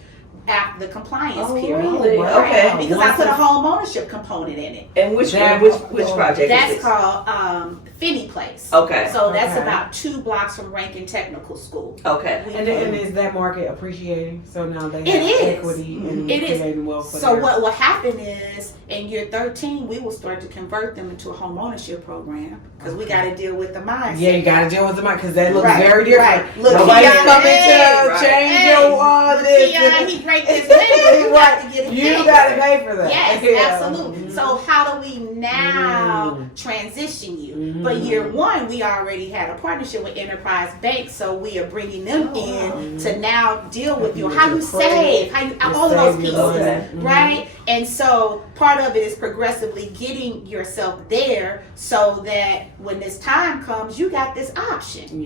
after the compliance period. Really? Okay. Because I put a home ownership component in it. And which project That's is this? called Finney Place. Okay. So that's about 2 blocks from Rankin Technical School. Okay. And is that market appreciating? So now they have equity and creating wealth. So what will happen is in year 13, we will start to convert them into a home ownership program because we got to deal with the mindset. Yeah, you got to deal with the mindset because that looks very different. Look, nobody's coming to change your this. He break this window. You got to get it. You got to pay for that. Yes, absolutely. So how do we now transition you? But year one, we already had a partnership with Enterprise Bank, so we are bringing them in to now deal with how you save, how you all of those pieces, right? And so part of it is progressively getting yourself there so that when this time comes, you got this option.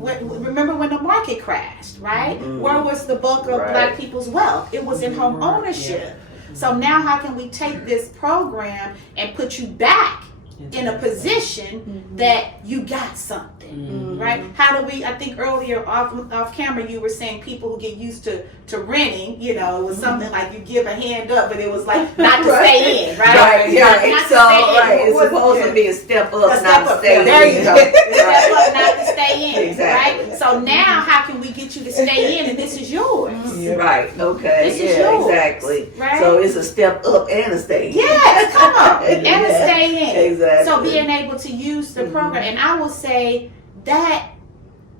Remember when the market crashed, right? Where was the bulk of Black people's wealth? It was in home ownership. So now how can we take this program and put you back in a position that you got something, right? How do we, I think earlier off camera you were saying people who get used to renting, it was something like you give a hand up, but it was like not to stay in, right? It's supposed to be a step up, not to stay in. There you go. Step up, not to stay in, right? So now how can we get you to stay in and this is yours? Right, okay, this is yours, exactly. Right? So it's a step up and a stay in. Yes, come on, and a stay in. Exactly. So being able to use the program, and I will say that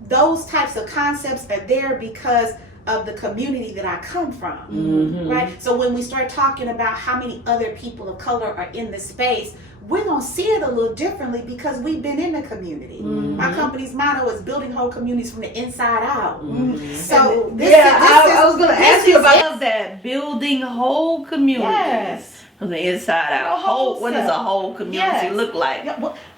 those types of concepts are there because of the community that I come from, right? So when we start talking about how many other people of color are in the space, we're gonna see it a little differently because we've been in the community. My company's motto is building whole communities from the inside out. So I was gonna ask you about that, building whole communities. Yes. From the inside out. What does a whole community look like?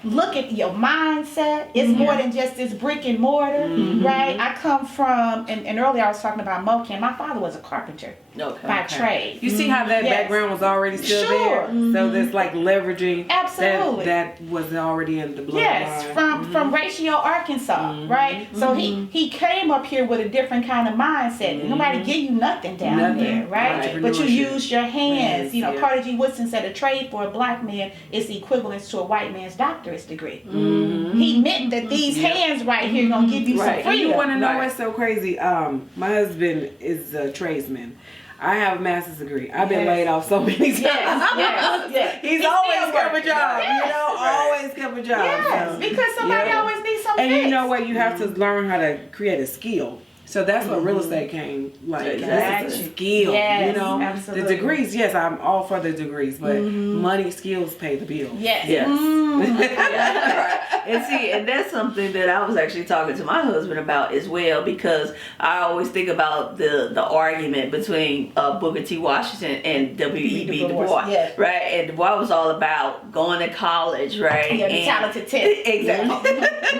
Look at your mindset. It's more than just this brick and mortar, right? I come from, and earlier I was talking about MOKAN. My father was a carpenter by trade. You see how that background was already still there? So there's like leveraging that was already in the bloodline. Yes, from Ratio, Arkansas, right? So he came up here with a different kind of mindset. Nobody give you nothing down there, right? But you use your hands. Carter G. Woodson said a trade for a Black man is the equivalent to a white man's doctorate degree. He meant that these hands right here gonna give you some freedom. You want to know what's so crazy? My husband is a tradesman. I have a master's degree. I've been laid off so many times. He's always kept a job. Always kept a job. Yes, because somebody always needs something. And you know what? You have to learn how to create a skill. So that's what real estate came like. That's a skill. Yes, absolutely. The degrees, yes, I'm all for the degrees, but money, skills pay the bill. Yes. And see, and that's something that I was actually talking to my husband about as well, because I always think about the argument between Booker T. Washington and W.E.B. Du Bois, right? And Du Bois was all about going to college, right? Yeah, the talented 10. Exactly.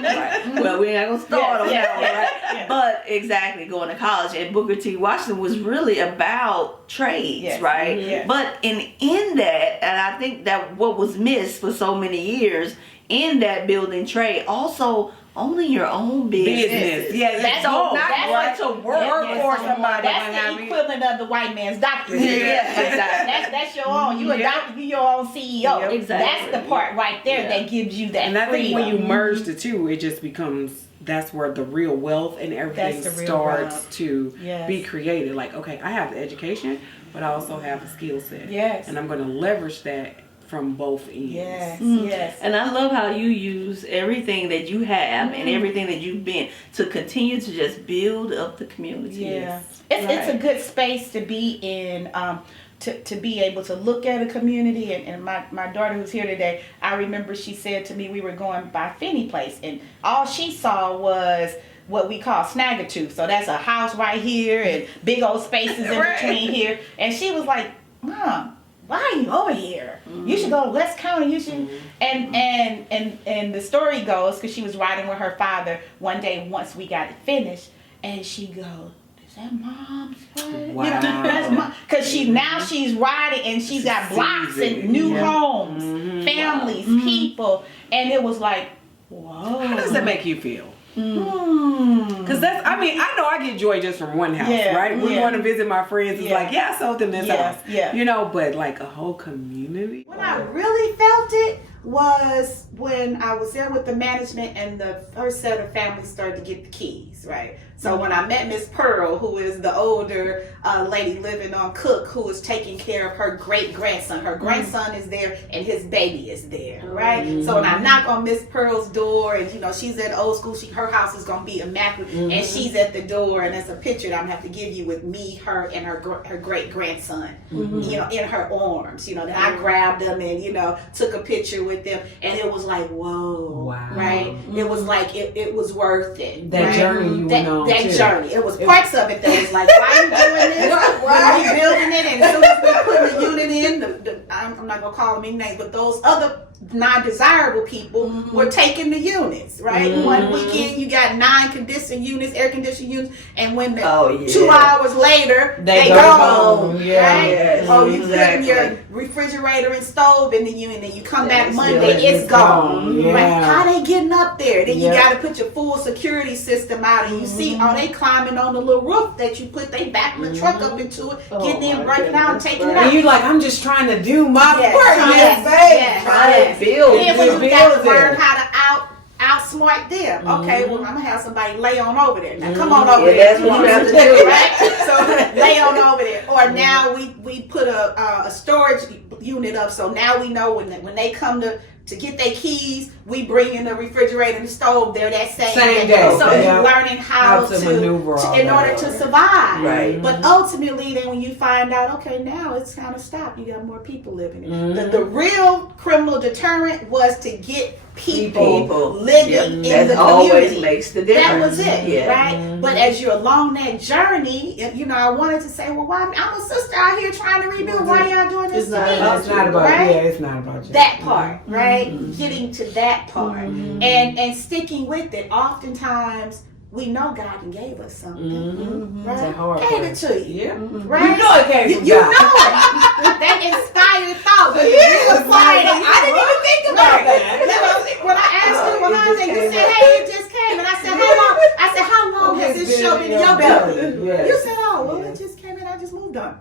Right. Well, we're not gonna start on that one, right? But exactly, going to college, and Booker T. Washington was really about trades, right? But in that, and I think that what was missed for so many years in that building trade, also owning your own business. That's not going to work for somebody. That's the equivalent of the white man's doctorate. Exactly. That's your own. You a doctor, you your own CEO. Exactly. That's the part right there that gives you that and I freedom. think when you merge the two, it just becomes, that's where the real wealth and everything starts to be created. Like, okay, I have the education, but I also have a skill set. And I'm going to leverage that from both ends. Yes. And I love how you use everything that you have and everything that you've been to continue to just build up the community. It's a good space to be in. To be able to look at a community, and my daughter who's here today, I remember she said to me, we were going by Finney Place, and all she saw was what we call Snaggletooth. So that's a house right here and big old spaces in between here. And she was like, Mom, why are you over here? You should go to West County. You should. And the story goes, because she was riding with her father one day once we got it finished, and she goes, that Mom's right? Wow. That's Mom. Because she's riding and she's got blocks and new homes, families, people, and it was like, whoa. How does that make you feel? Because that's, I mean, I know I get joy just from one house, right? We want to visit my friends. It's like, I sold them this house. But like a whole community. When I really felt it was when I was there with the management and the first set of families started to get the keys, right? So when I met Miss Pearl, who is the older lady living on Cook, who is taking care of her great-grandson. Her grandson is there and his baby is there, right? So when I knock on Miss Pearl's door, and you know, she's at old school, her house is going to be immaculate, and she's at the door, and there's a picture that I'm going to have to give you with me, her, and her great-grandson, you know, in her arms. You know, then I grabbed them and, you know, took a picture with them, and it was like, whoa, right? It was like, it was worth it. That journey you went on. That journey. It was parts of it that was like, why are you doing this? When we building it, and as soon as we put the unit in, I'm not going to call them any names, but those other non-desirable people were taking the units, right? One weekend you got 9 conditioned units, air conditioned units, and when 2 hours later they go home, right? Yes, Oh, you put in your refrigerator and stove in the unit, and you come back Monday, it's gone. Right? How they getting up there? Then you got to put your full security system out, and you see, they climbing on the little roof that you put they back the truck up into it, getting in, breaking out, and taking it out. And you like, I'm just trying to do my work. Trying to build. Then when you got to learn how to outsmart them. Okay, well, I'm gonna have somebody lay on over there. Now come on over there. That's what you have to do, right? So lay on over there. Or now we put a storage unit up, so now we know when they come to get their keys, we bring in the refrigerator and the stove there that same day. So you're learning how to maneuver in order to survive. Right. But ultimately, then when you find out, okay, now it's kind of stopped. You got more people living in. The real criminal deterrent was to get people living in the community. Always makes the difference. That was it, right? But as you're along that journey, you know, I wanted to say, well, why? I'm a sister out here trying to rebuild. Why y'all doing this to me? It's not about it's not about you. That part, right? Getting to that part and sticking with it. Oftentimes, we know God gave us something, right? Gave it to you, right? You know it came from God. You know it. That inspired thought. But I didn't even think about that. You know, when I asked you, you said, "Hey, it just came," and I said, "How long?" I said, "How long has this show been in your belly?" You said, "Oh, well, it just came in. I just moved on."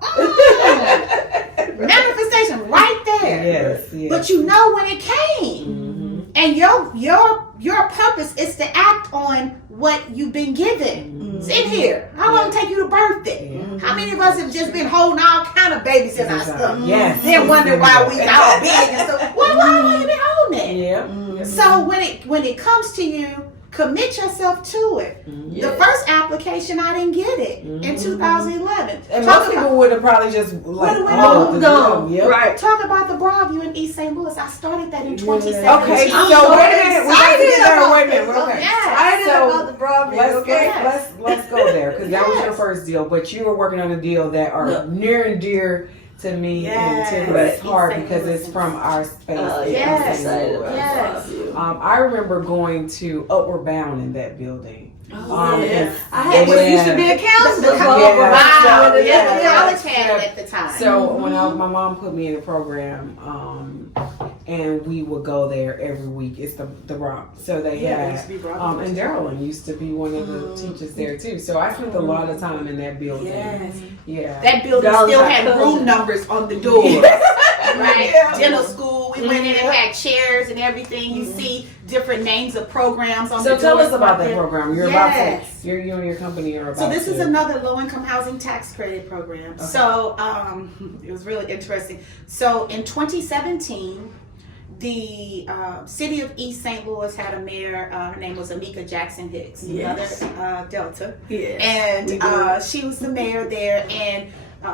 Manifestation right there. Yes. But you know when it came, and your purpose is to act on what you've been given. Sit here. How long it take you to birth it? How many of us have just been holding all kind of babies in our stuff? Yes. Then wonder why we all big and stuff. Well, how long you been holding it? Yeah. So when it comes to you, commit yourself to it. The first application, I didn't get it in 2011. And most people would have probably just like moved on. Right. Talk about the Broadview in East St. Louis. I started that in 2017. Okay, so wait a minute. Wait a minute. Okay. About the Broadview. Let's go there, because that was your first deal, but you were working on a deal that are near and dear to me and to Tiffany's heart because it's from our space. I remember going to Upward Bound in that building. I used to be a counselor. The college had it at the time. So when my mom put me in a program, and we would go there every week. It's the Bronx. So they had, and Darylyn used to be one of the teachers there too. So I spent a lot of time in that building. Yeah. That building still had room numbers on the door. Right? Dental school. We went in and had chairs and everything. You see different names of programs on the doors. So tell us about that program. You're about to, you and your company are about to. So this is another low-income housing tax credit program. Okay. So it was really interesting. So in 2017, the city of East St. Louis had a mayor. Her name was Amika Jackson Hicks, another Delta. And she was the mayor there, and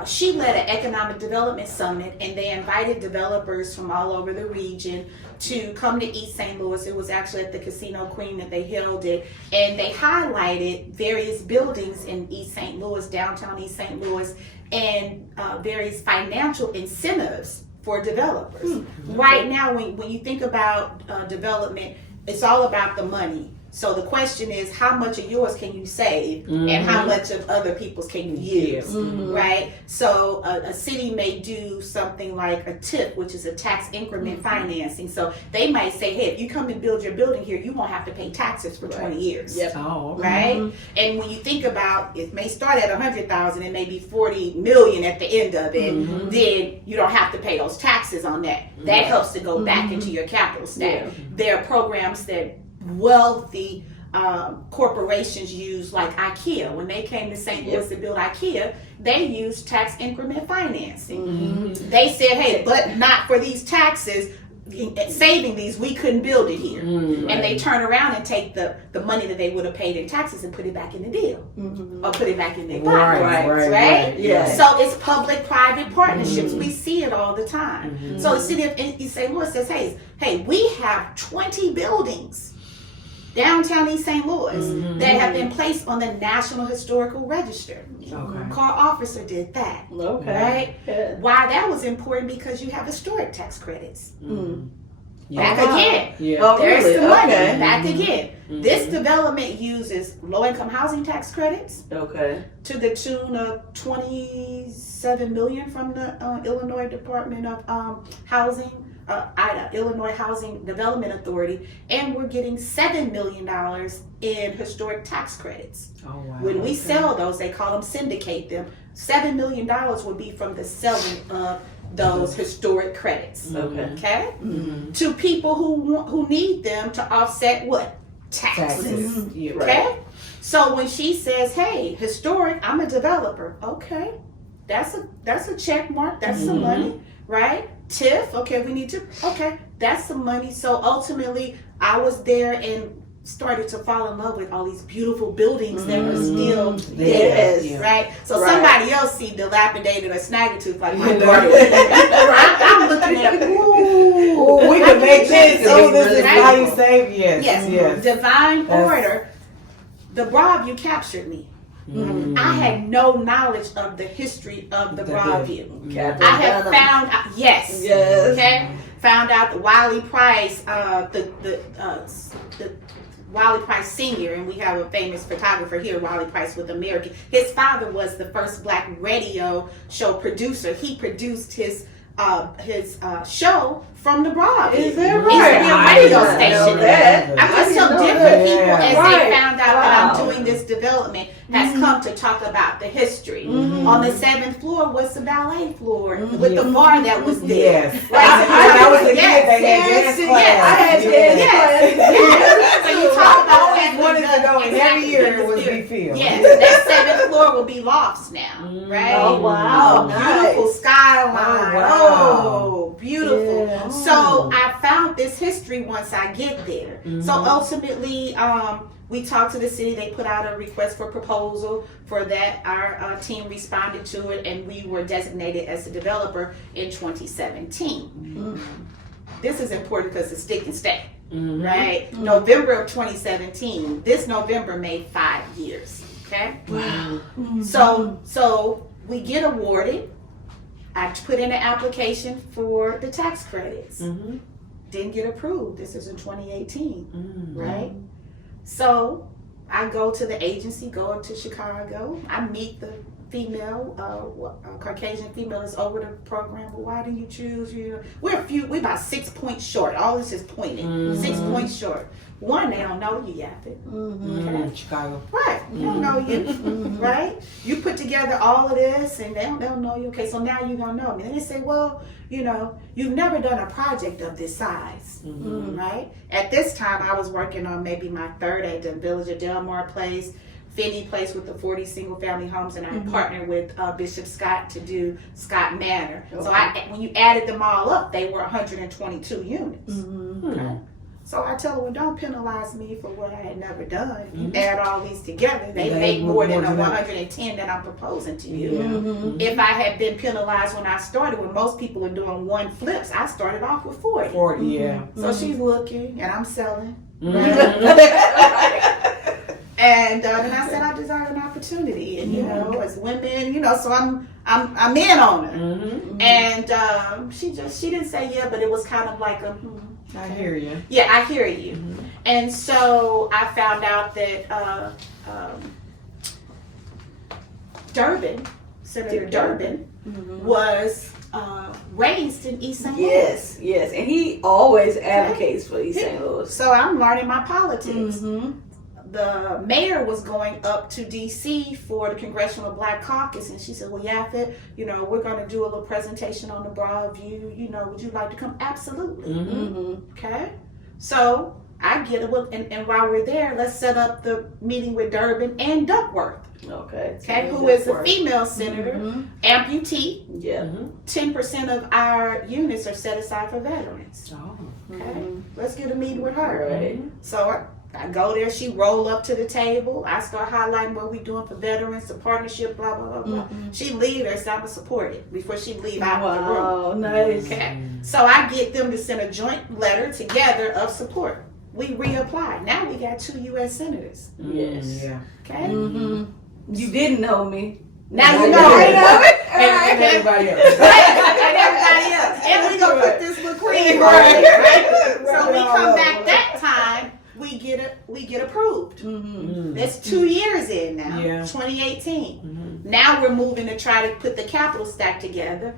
she led an economic development summit, and they invited developers from all over the region to come to East St. Louis. It was actually at the Casino Queen that they held it, and they highlighted various buildings in East St. Louis, downtown East St. Louis, and various financial incentives for developers. Right now, when you think about development, it's all about the money. So the question is, how much of yours can you save, and how much of other people's can you use, right? So a city may do something like a TIP, which is a tax increment financing. So they might say, hey, if you come and build your building here, you won't have to pay taxes for 20 years, right? And when you think about, it may start at $100,000, it may be $40 million at the end of it. Then you don't have to pay those taxes on that. That helps to go back into your capital stack. There are programs that wealthy corporations use, like IKEA. When they came to St. Louis to build IKEA, they used tax increment financing. They said, hey, but not for these taxes, saving these, we couldn't build it here. And they turn around and take the money that they would have paid in taxes and put it back in the deal, or put it back in their pocket, right? Yeah. So it's public-private partnerships. We see it all the time. So the city of East St. Louis says, hey, we have 20 buildings downtown East St. Louis that have been placed on the National Historical Register. Carl Officer did that. Right? Yeah. Why that was important, because you have historic tax credits. Back again. There's the money. Back again. This development uses low-income housing tax credits to the tune of $27 million from the Illinois Department of Housing. Illinois Housing Development Authority, and we're getting $7 million in historic tax credits. When we sell those, they call them, syndicate them. $7 million will be from the selling of those historic credits. To people who need them to offset what? Taxes. Okay. So when she says, hey, historic, I'm a developer. Okay, that's a check mark. That's some money, right? TIF, okay, we need to, okay, that's some money. So ultimately, I was there and started to fall in love with all these beautiful buildings that are still there, right? So somebody else see dilapidated or snaggletooth like my daughter. I'm looking at, ooh, we can make this. Oh, this is how you save. Yes. Divine order. The Broadview captured me. I had no knowledge of the history of the Broadview. I have found out, found out that Wiley Price, the Wiley Price Sr., and we have a famous photographer here, Wiley Price with American. His father was the first black radio show producer. He produced his show from the Broadview. Is that right? It's a radio station. I'm just so different people as they found out that I'm doing this development has come to talk about the history. On the 7th floor was the ballet floor with the bar that was there. When I was a kid, they had dance class. I had dance class. So you talk about always wanted to go, and every year it would be filled. Yes, that 7th floor will be lofts now, right? Oh wow, beautiful skyline. Oh, beautiful. Yeah. So I found this history once I get there. So ultimately, we talked to the city. They put out a request for proposal for that. Our team responded to it, and we were designated as the developer in 2017. This is important because it's stick and stay, right? November of 2017. This November made 5 years. Okay. Wow. So we get awarded. I put in an application for the tax credits. Didn't get approved. This is in 2018, right? So I go to the agency, go up to Chicago. I meet the female, Caucasian female that's over the program. Well, why do you choose? We're about 6 points short. All this is pointing. 6 points short. One, they don't know you, Yaphett. Okay. Chicago. Right. They don't know you. Right? You put together all of this and they don't know you. Okay, so now you're going to know me. And they say, well, you've never done a project of this size. Right? At this time, I was working on maybe my third at the Village of Delmar Place, Finney Place with the 40 single family homes, and I partnered with Bishop Scott to do Scott Manor. Okay. So when you added them all up, they were 122 units. Okay. So I tell her, well, don't penalize me for what I had never done. If you add all these together, they make more than the 110 that I'm proposing to you. If I had been penalized when I started, when most people are doing 1 flips, I started off with 40. 40, yeah. So she's looking, and I'm selling. Right? And then I said I deserve an opportunity, and as women, so I'm in on her. And she didn't say yeah, but it was kind of like a. I hear you. Yeah, I hear you. And so I found out that Senator Durbin, was raised in East St. Louis. Yes, and he always advocates for East St. Louis. So I'm learning my politics. The mayor was going up to D.C. for the Congressional Black Caucus, and she said, well, Yaphett, we're going to do a little presentation on the Broadview. Would you like to come? Absolutely. Okay. So I get it. Well, and while we're there, let's set up the meeting with Durbin and Duckworth. Okay, who is a female senator, amputee. Yeah. 10% of our units are set aside for veterans. Okay, let's get a meeting with her. Right. So I go there, she roll up to the table. I start highlighting what we doing for veterans, the partnership, blah, blah, blah, blah. She leave there, so I'm gonna support it before she leave out the room. Oh, nice. Okay, so I get them to send a joint letter together of support. We reapply. Now we got 2 U.S. senators. Yes. Okay. You didn't know me. Now you know. And everybody else. And everybody else. And we gonna put this little cream right? So we come back that time, we get approved. That's 2 years in now. 2018. Now we're moving to try to put the capital stack together.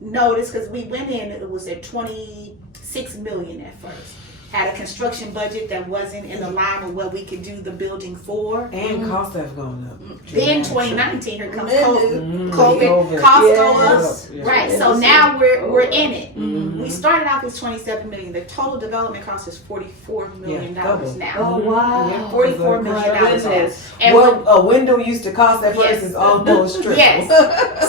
Notice, because we went in, it was at 26 million at first. Had a construction budget that wasn't in line with what we could do the building for. And costs have gone up. Then 2019, here comes COVID. Costs go up. Right. So now we're in it. We started off as 27 million. The total development cost is $44 million now. Oh wow. $44 million. And what a window used to cost at first is almost triple. Yes.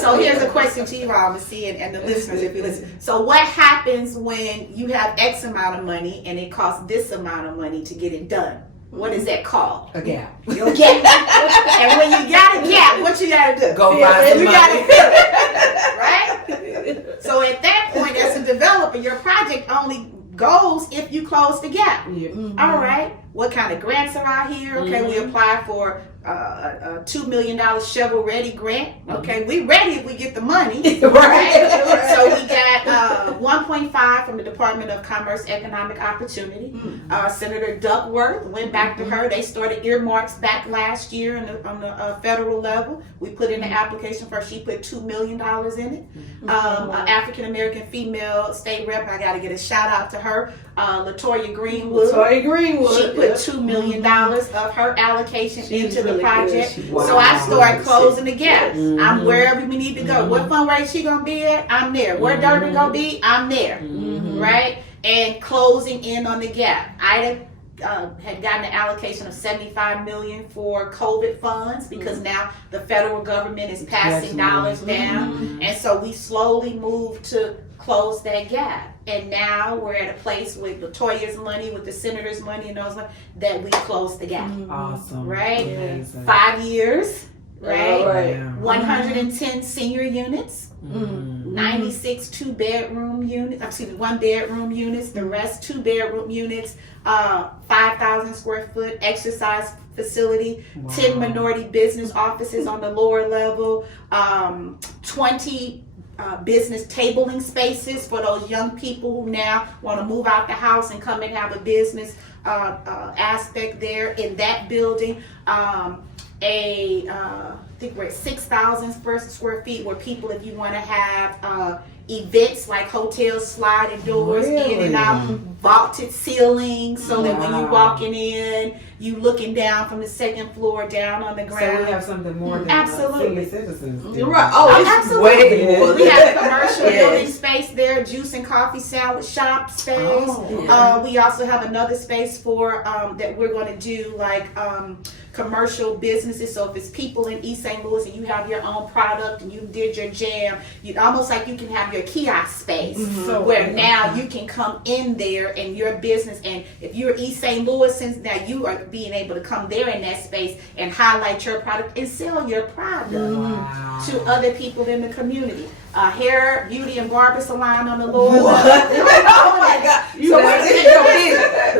So here's a question to you all, Missy, and the listeners, if you listen. So what happens when you have X amount of money and it costs this amount of money to get it done? What is that called? A gap. Your gap. And when you got a gap, what you got to do? Go find some You got to money. fill it, right? So at that point, as a developer, your project only goes if you close the gap. All right. What kind of grants are out here? Okay, we applied for a $2 million shovel ready grant. Okay, we ready if we get the money. Right. So we got 1.5 from the Department of Commerce Economic Opportunity. Senator Duckworth, went back to her. They started earmarks back last year on the federal level. We put in the application for her. She put $2 million in it. An African American female state rep, I got to get a shout out to her. Latoya Greenwood. She put $2 million of her allocation into the project. So I started closing the gap. I'm wherever we need to go. What fundraiser she gonna be at? I'm there. Where Durbin gonna be? I'm there. Right? And closing in on the gap. I had gotten an allocation of $75 million for COVID funds because now the federal government is passing dollars down, and so we slowly moved to close that gap. And now we're at a place with Latoya's money, with the senator's money, and those money, that we closed the gap. Awesome. Right? Amazing. 5 years. Right? Yeah. 110 senior units. 96 2-bedroom units, 1-bedroom units, the rest 2-bedroom units, 5,000 square foot exercise facility, 10 minority business offices on the lower level, 20 business tabling spaces for those young people who now want to move out the house and come and have a business aspect there in that building. I think we're at 6,000 square feet where people, if you want to have events like hotels, sliding doors in and out, vaulted ceilings, so that when you're walking in, you looking down from the second floor down on the ground. So we have something more than Absolutely. senior citizens do. Right. Oh, it's absolutely. way more. We have a commercial building space there, juice and coffee salad shop space. We also have another space for that we're going to do like commercial businesses. So if it's people in East St. Louis and you have your own product and you did your jam, you almost like you can have your kiosk space where now you can come in there and your business, and if you're East St. Louis, since now you are being able to come there in that space and highlight your product and sell your product to other people in the community. Hair, beauty, and barber salon on the lower level. Oh my God!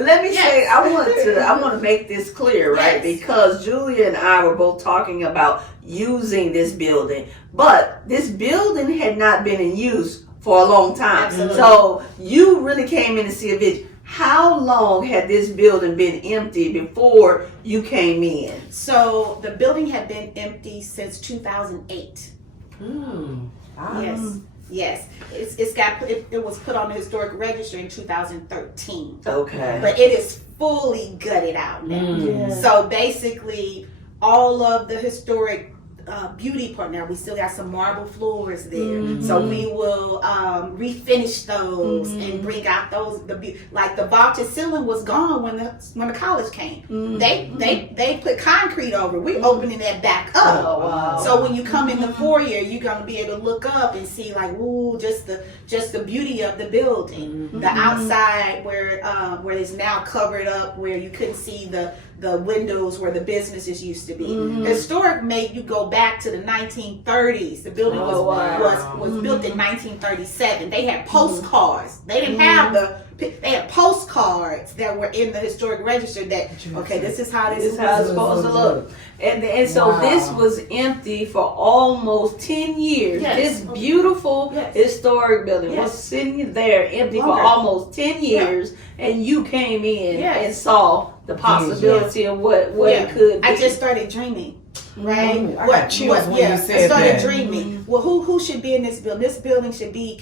Let me say, I want to make this clear, right? Because Julia and I were both talking about using this building, but this building had not been in use for a long time. Absolutely. So you really came in to see a vision. How long had this building been empty before you came in? So the building had been empty since 2008. Yes. It was put on the historic register in 2013. Okay. But it is fully gutted out now. So basically, all of the historic beauty part now. We still got some marble floors there, so we will refinish those and bring out those like the vaulted ceiling was gone when the college came. They put concrete over. We're opening that back up. Oh, wow. So when you come in the foyer, you're gonna be able to look up and see like, ooh, just the beauty of the building. The outside where it's now covered up, where you couldn't see the windows where the businesses used to be. Historic made you go back to the 1930s. The building was built in 1937. They had postcards. They didn't have they had postcards that were in the historic register that, okay, this is how it's supposed to look. And so this was empty for almost 10 years. This beautiful historic building was sitting there empty for almost 10 years, and you came in and saw the possibility of what it could be. I just started dreaming. Right? I got chills when you said I started that. dreaming. Well, who should be in this building? This building should be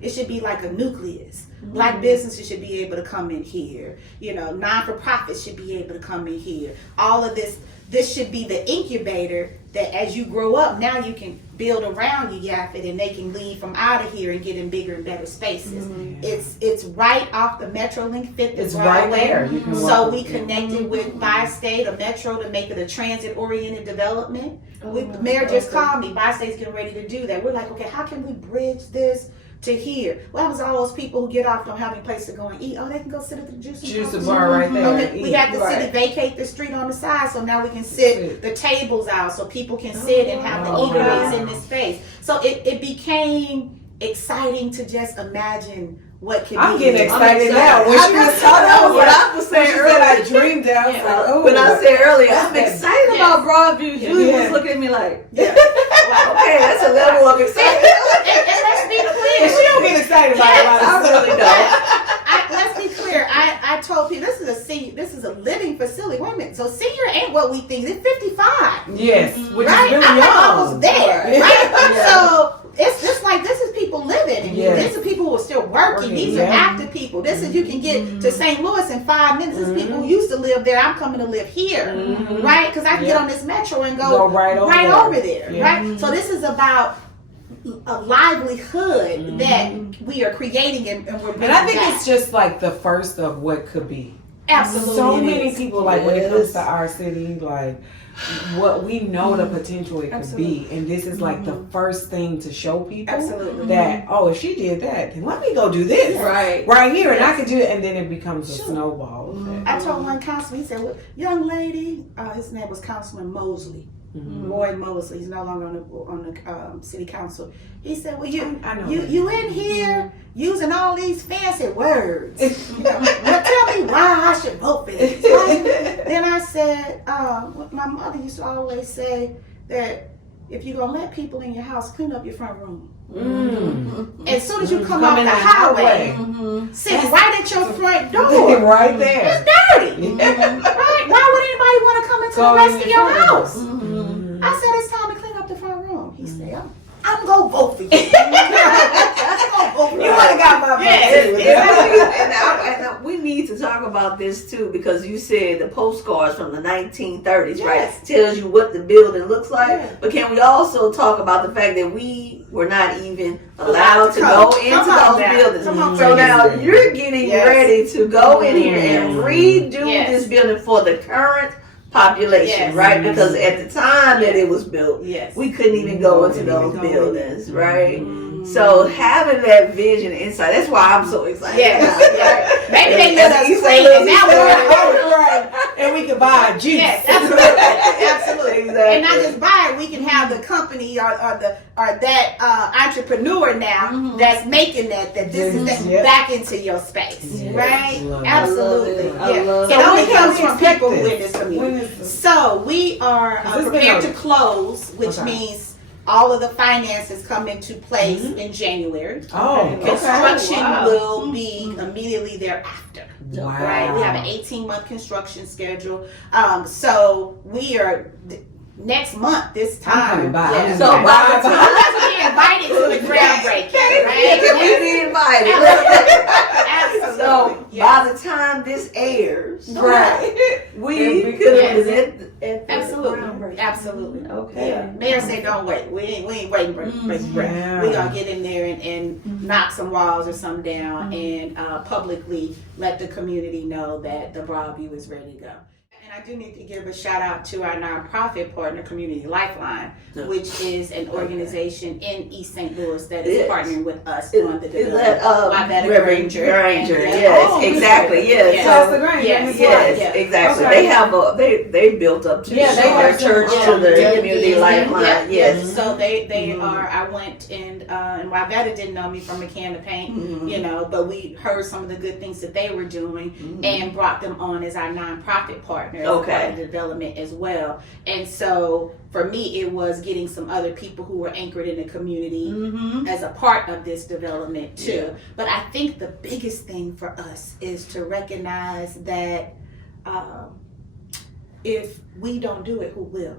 it should be like a nucleus. Black businesses should be able to come in here. Non-for-profits should be able to come in here. All of this should be the incubator that as you grow up, now you can build around you, Yaphett, and they can leave from out of here and get in bigger and better spaces. It's right off the MetroLink 5th. It's right there. So we connected with Bi-State or Metro to make it a transit-oriented development. Mayor just called me. Bi-State's getting ready to do that. We're like, okay, how can we bridge this to here? What happens to all those people who get off don't have any place to go and eat? Oh, they can go sit at the juice bar right there. Okay, we had the city vacate the street on the side, so now we can sit the tables out so people can sit and have the eateries in this space. So it became exciting to just imagine what could be. I'm getting excited now. When she was talking about what I was saying earlier, I dreamed of. When I said earlier, I'm excited about Broadview. Julie was looking at me like, okay, that's a level of excitement. And let's be clear. She don't get excited about a lot of stuff. I really don't. Let's be clear. I told people this is a living facility. Wait a minute. So senior ain't what we think. It's 55. Yes, which right? is really I'm young. almost there. Right? So it's just like this is people living. And these are people who are still working. These are active people. This is you can get to St. Louis in 5 minutes. This is people who used to live there. I'm coming to live here, right? Because I can get on this metro and go right over there, right? So this is about a livelihood that we are creating and we're bringing And I think back. it's just like the first of what could be. Absolutely. So many people, like when it comes to our city, like what we know the potential it could be. And this is like the first thing to show people that, oh, if she did that, then let me go do this right here. And I could do it. And then it becomes a snowball effect. I told one councilman, he said, well, young lady, his name was Councilman Mosley. Roy Mosley, he's no longer on the city council. He said, well, you in here using all these fancy words. Well, tell me why I should vote for this. Then I said, my mother used to always say that if you're going to let people in your house, clean up your front room. As soon as you come off the highway, sit right at your front door. Right there. It's dirty. Right? Why would anybody want to come into the rest of your house? I said, it's time to clean up the front room. He said, I'm going to vote for you. You would have got my vote. And we need to talk about this too, because you said the postcards from the 1930s, right? Tells you what the building looks like. But can we also talk about the fact that we were not even allowed to go into those buildings? So now you're getting ready to go in here and redo this building for the current population, right? Because at the time that it was built, we couldn't even go into those buildings, right? So having that vision inside, that's why I'm so excited. Maybe they let us clean it now. And we can buy a juice. Yes, absolutely. Exactly. And not just buy it, we can have the company or that entrepreneur now that's making that this is back into your space, right? Absolutely. It only comes from people who in this community. So we are prepared to close, which means all of the finances come into place in January. Construction will be immediately thereafter. Right? We have an 18-month construction schedule. So we are next month this time. So by the time we invited to the groundbreaking, right? We be invited. Absolutely. So by the time this airs, we could have been at Absolutely. Absolutely. Okay. Yeah. Mayor said, don't wait. We ain't waiting for breath. We gonna get in there and knock some walls or something down and publicly let the community know that the Broadview is ready to go. And I do need to give a shout out to our nonprofit partner, Community Lifeline, which is an organization in East St. Louis that is partnering with us on the development. Reverend Granger. Yes, exactly. Yes. Yes, exactly. They have they built up to their church to the Community Lifeline. Yes. So they are. I went and Wabetta didn't know me from a can of paint, you know, but we heard some of the good things that they were doing and brought them on as our nonprofit partner. Part of development as well. And so for me, it was getting some other people who were anchored in the community as a part of this development too. But I think the biggest thing for us is to recognize that if we don't do it, who will?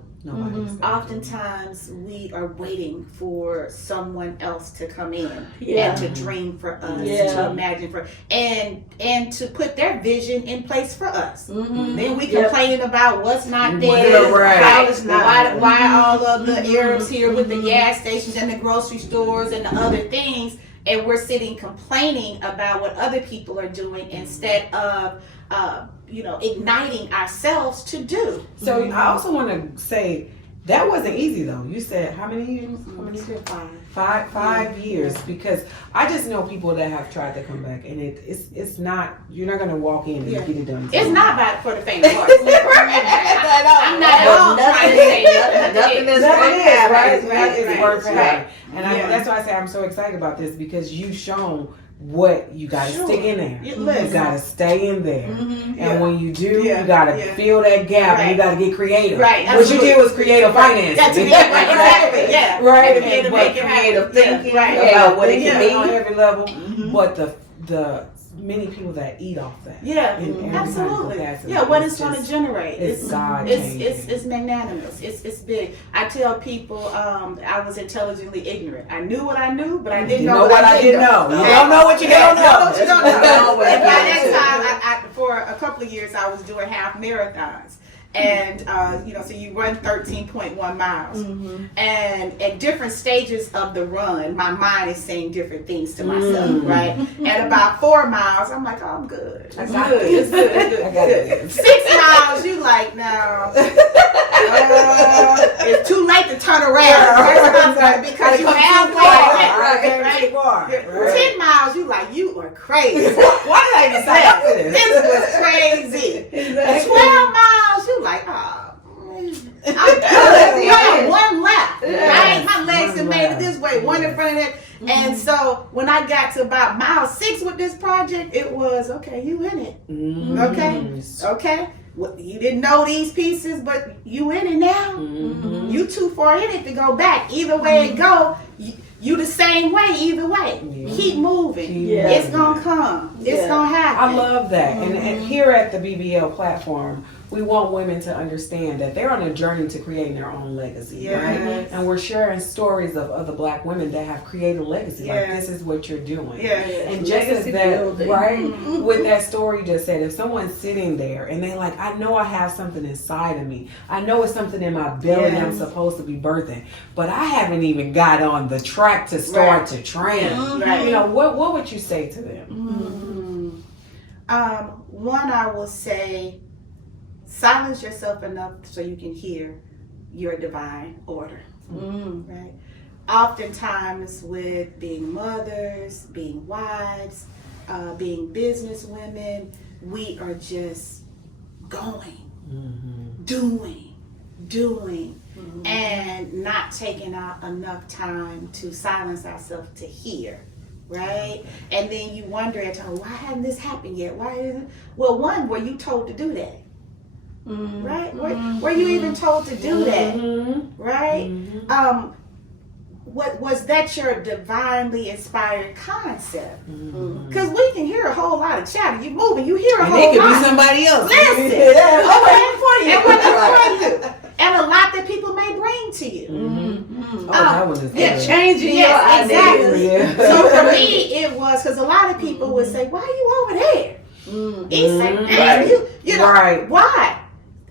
Oftentimes we are waiting for someone else to come in and to dream for us, to imagine for, and to put their vision in place for us. Then we complaining about what's not there, how it's not, why all of the Arabs here with the gas stations and the grocery stores and the other things, and we're sitting complaining about what other people are doing instead of igniting ourselves to do. So I also want to say that wasn't easy though. You said how many years? Five years, because I just know people that have tried to come back, and it's not, you're not gonna walk in and get it done. It's not bad for the faint of heart. I'm not at all trying to say nothing is worth having. It's worth having. And that's why I say I'm so excited about this, because you've shown what you gotta stick in there. You gotta stay in there. And when you do, you gotta fill that gap and you gotta get creative. What you did was creative finance. Creative thinking about what it can be on every level. But the many people that eat off that. Absolutely. What it's going to generate. It's magnanimous. It's big. I tell people I was intelligently ignorant. I knew what I knew, but I didn't know what I didn't know. You don't know what you don't know. And by that time, for a couple of years, I was doing half marathons. And so you run 13.1 miles, and at different stages of the run, my mind is saying different things to myself, right? At about 4 miles, I'm like, oh, I'm good. I got it. It's good. 6 miles, you like, no, it's too late to turn around, because you halfway, right? 10 miles, you like, you are crazy. Why did I even sign up for this? This was crazy. 12 miles, you like, oh, I'm good. I one left. Right? My legs have made it this way, one in front of that. And so when I got to about mile 6 with this project, it was, okay, you in it. Okay. Well, you didn't know these pieces, but you in it now. You too far in it to go back. Either way it go, you the same way either way. Keep moving. It's gonna come. It's gonna happen. I love that. And here at the BBL platform, we want women to understand that they're on a journey to creating their own legacy, right? And we're sharing stories of other Black women that have created a legacy. Like, this is what you're doing. And just as that, right? With that story you just said, if someone's sitting there and they like, I know I have something inside of me. I know it's something in my belly that I'm supposed to be birthing, but I haven't even got on the track to start to train. You know, what would you say to them? One, I will say, silence yourself enough so you can hear your divine order. Right? Oftentimes with being mothers, being wives, being business women, we are just going, doing, and not taking out enough time to silence ourselves to hear. Right? And then you wonder at times, why hasn't this happened yet? Why isn't? Well, one, were you told to do that? Right? Were you even told to do that? Right? What was that your divinely inspired concept? Because we can hear a whole lot of chatter. You moving, you hear a whole lot. And it could be somebody else. Listen, and what for you? and a lot that people may bring to you. Oh, that one is good. Changing your exactly. ideas. So for me, it was because a lot of people would say, "Why are you over there?" He's like, "Man, you know, why?"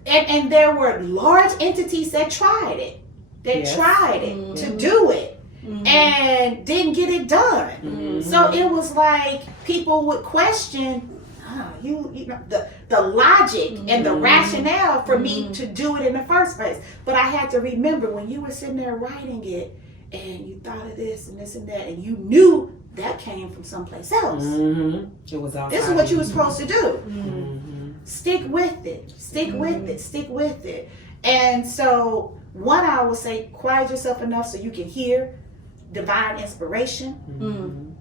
And there were large entities that tried it. They tried it to do it and didn't get it done. So it was like people would question. You know the logic and the rationale for me to do it in the first place. But I had to remember when you were sitting there writing it and you thought of this and this and that and you knew that came from someplace else. It was outside. This is what you were supposed to do. Stick with it. Stick with it. Stick with it. And so one, I will say, quiet yourself enough so you can hear divine inspiration.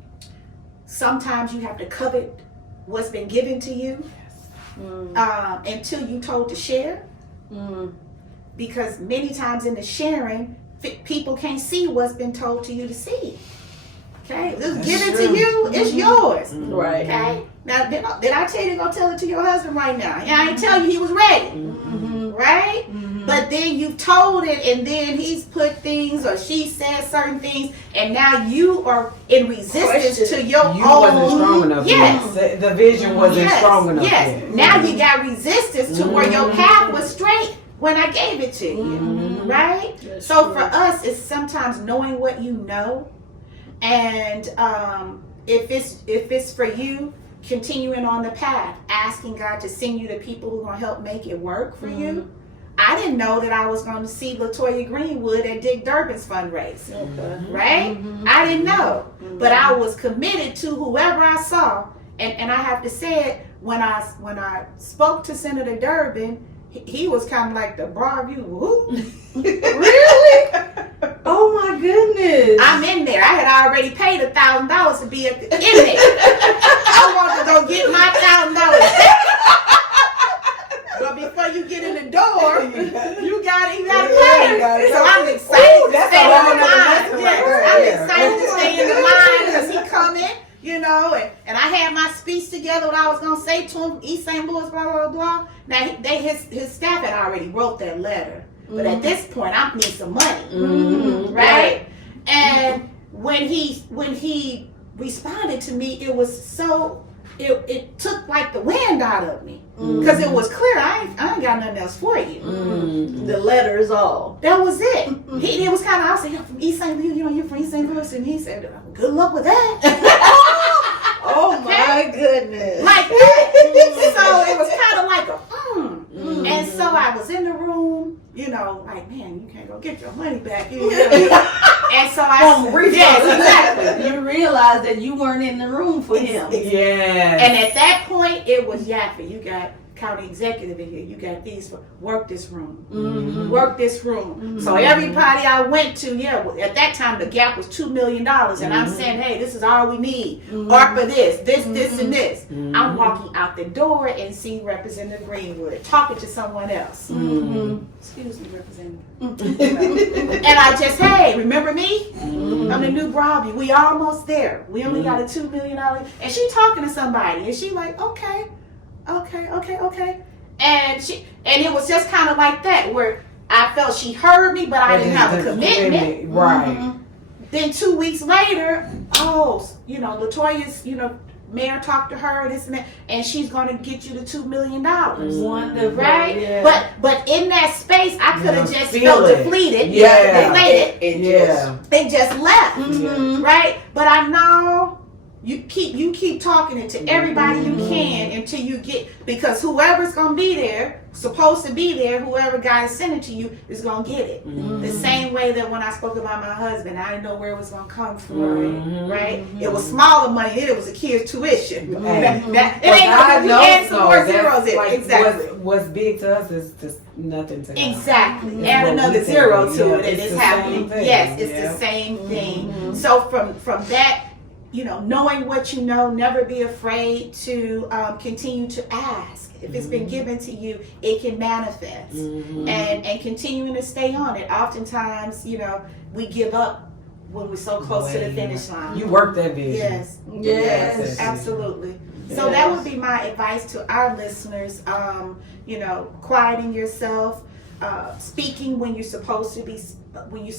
Sometimes you have to covet what's been given to you until you told to share, because many times in the sharing people can't see what's been told to you to see. Okay, just give it to you, it's yours. Right. Okay, now did I tell you to go tell it to your husband right now? Yeah, I ain't tell you he was ready. Right? But then you've told it, and then he's put things, or she said certain things, and now you are in resistance to your own. You wasn't strong enough. Yes. The vision wasn't strong enough. Yes. Yet. Now you got resistance to where your path was straight when I gave it to you. Right? That's so true. for us, it's sometimes knowing what you know, and if it's for you, continuing on the path, asking God to send you the people who are going to help make it work for you. I didn't know that I was going to see LaToya Greenwood at Dick Durbin's fundraiser, right? I didn't know, but I was committed to whoever I saw, and I have to say it, when I spoke to Senator Durbin, he was kind of like the broad view. Really? Oh my goodness! I'm in there. I had already paid $1,000 to be in there. I wanted to go get my $1,000. But before you get in the door, you gotta pay. So I'm excited to stay in the line. I'm excited to stay in the line because he coming, you know, and I had my speech together, what I was gonna say to him, East St. Louis, blah, blah, blah. Now his staff had already wrote that letter. But at this point I need some money. Right? And when he responded to me, it was so it took like the wind out of me. Because it was clear, I ain't got nothing else for you. The letter is all. That was it. It was kind of, I was saying, I'm from East St. Louis, you know, you're from East St. Louis. And he said, good luck with that. Oh my goodness. Like that. So it was kind of like a, And so I was in the room, you know, like, man, you can't go get your money back. You know? And so exactly. You realized that you weren't in the room for him. Yes. And at that point, it was Yaphett. You got county executive in here. You got these for work this room. Work this room. So everybody I went to, at that time the gap was $2 million, and I'm saying, hey, this is all we need. ARPA this, and this. I'm walking out the door and see Representative Greenwood talking to someone else. Excuse me, Representative. And I just, hey, remember me? I'm the new Robbie. We almost there. We only got a $2 million. And she talking to somebody, and she like, okay. And it was just kind of like that, where I felt she heard me, but I didn't have a commitment. Right. Then 2 weeks later, LaToya's, mayor talked to her, this and that, and she's going to get you the $2 million. Wonderful. Right? Yeah. But in that space, I could have just felt depleted. Yeah. Deflated. It just left. Right? But I know you keep talking it to everybody you can until you get, because whoever's going to be there, supposed to be there, whoever God is sending to you is going to get it. The same way that when I spoke about my husband, I didn't know where it was going to come from. Right? It was smaller money, then it was a kid's tuition. Exactly. What's big to us is just nothing to God. Exactly. Add another zero to it, and it's happening. Yes, it's the same thing. So from that, knowing what you know, never be afraid to continue to ask. If it's been given to you, it can manifest. And continuing to stay on it. Oftentimes, we give up when we're so close to the finish line. You work that vision. Yes, absolutely. So that would be my advice to our listeners. Quieting yourself, speaking when you're supposed to be, when you're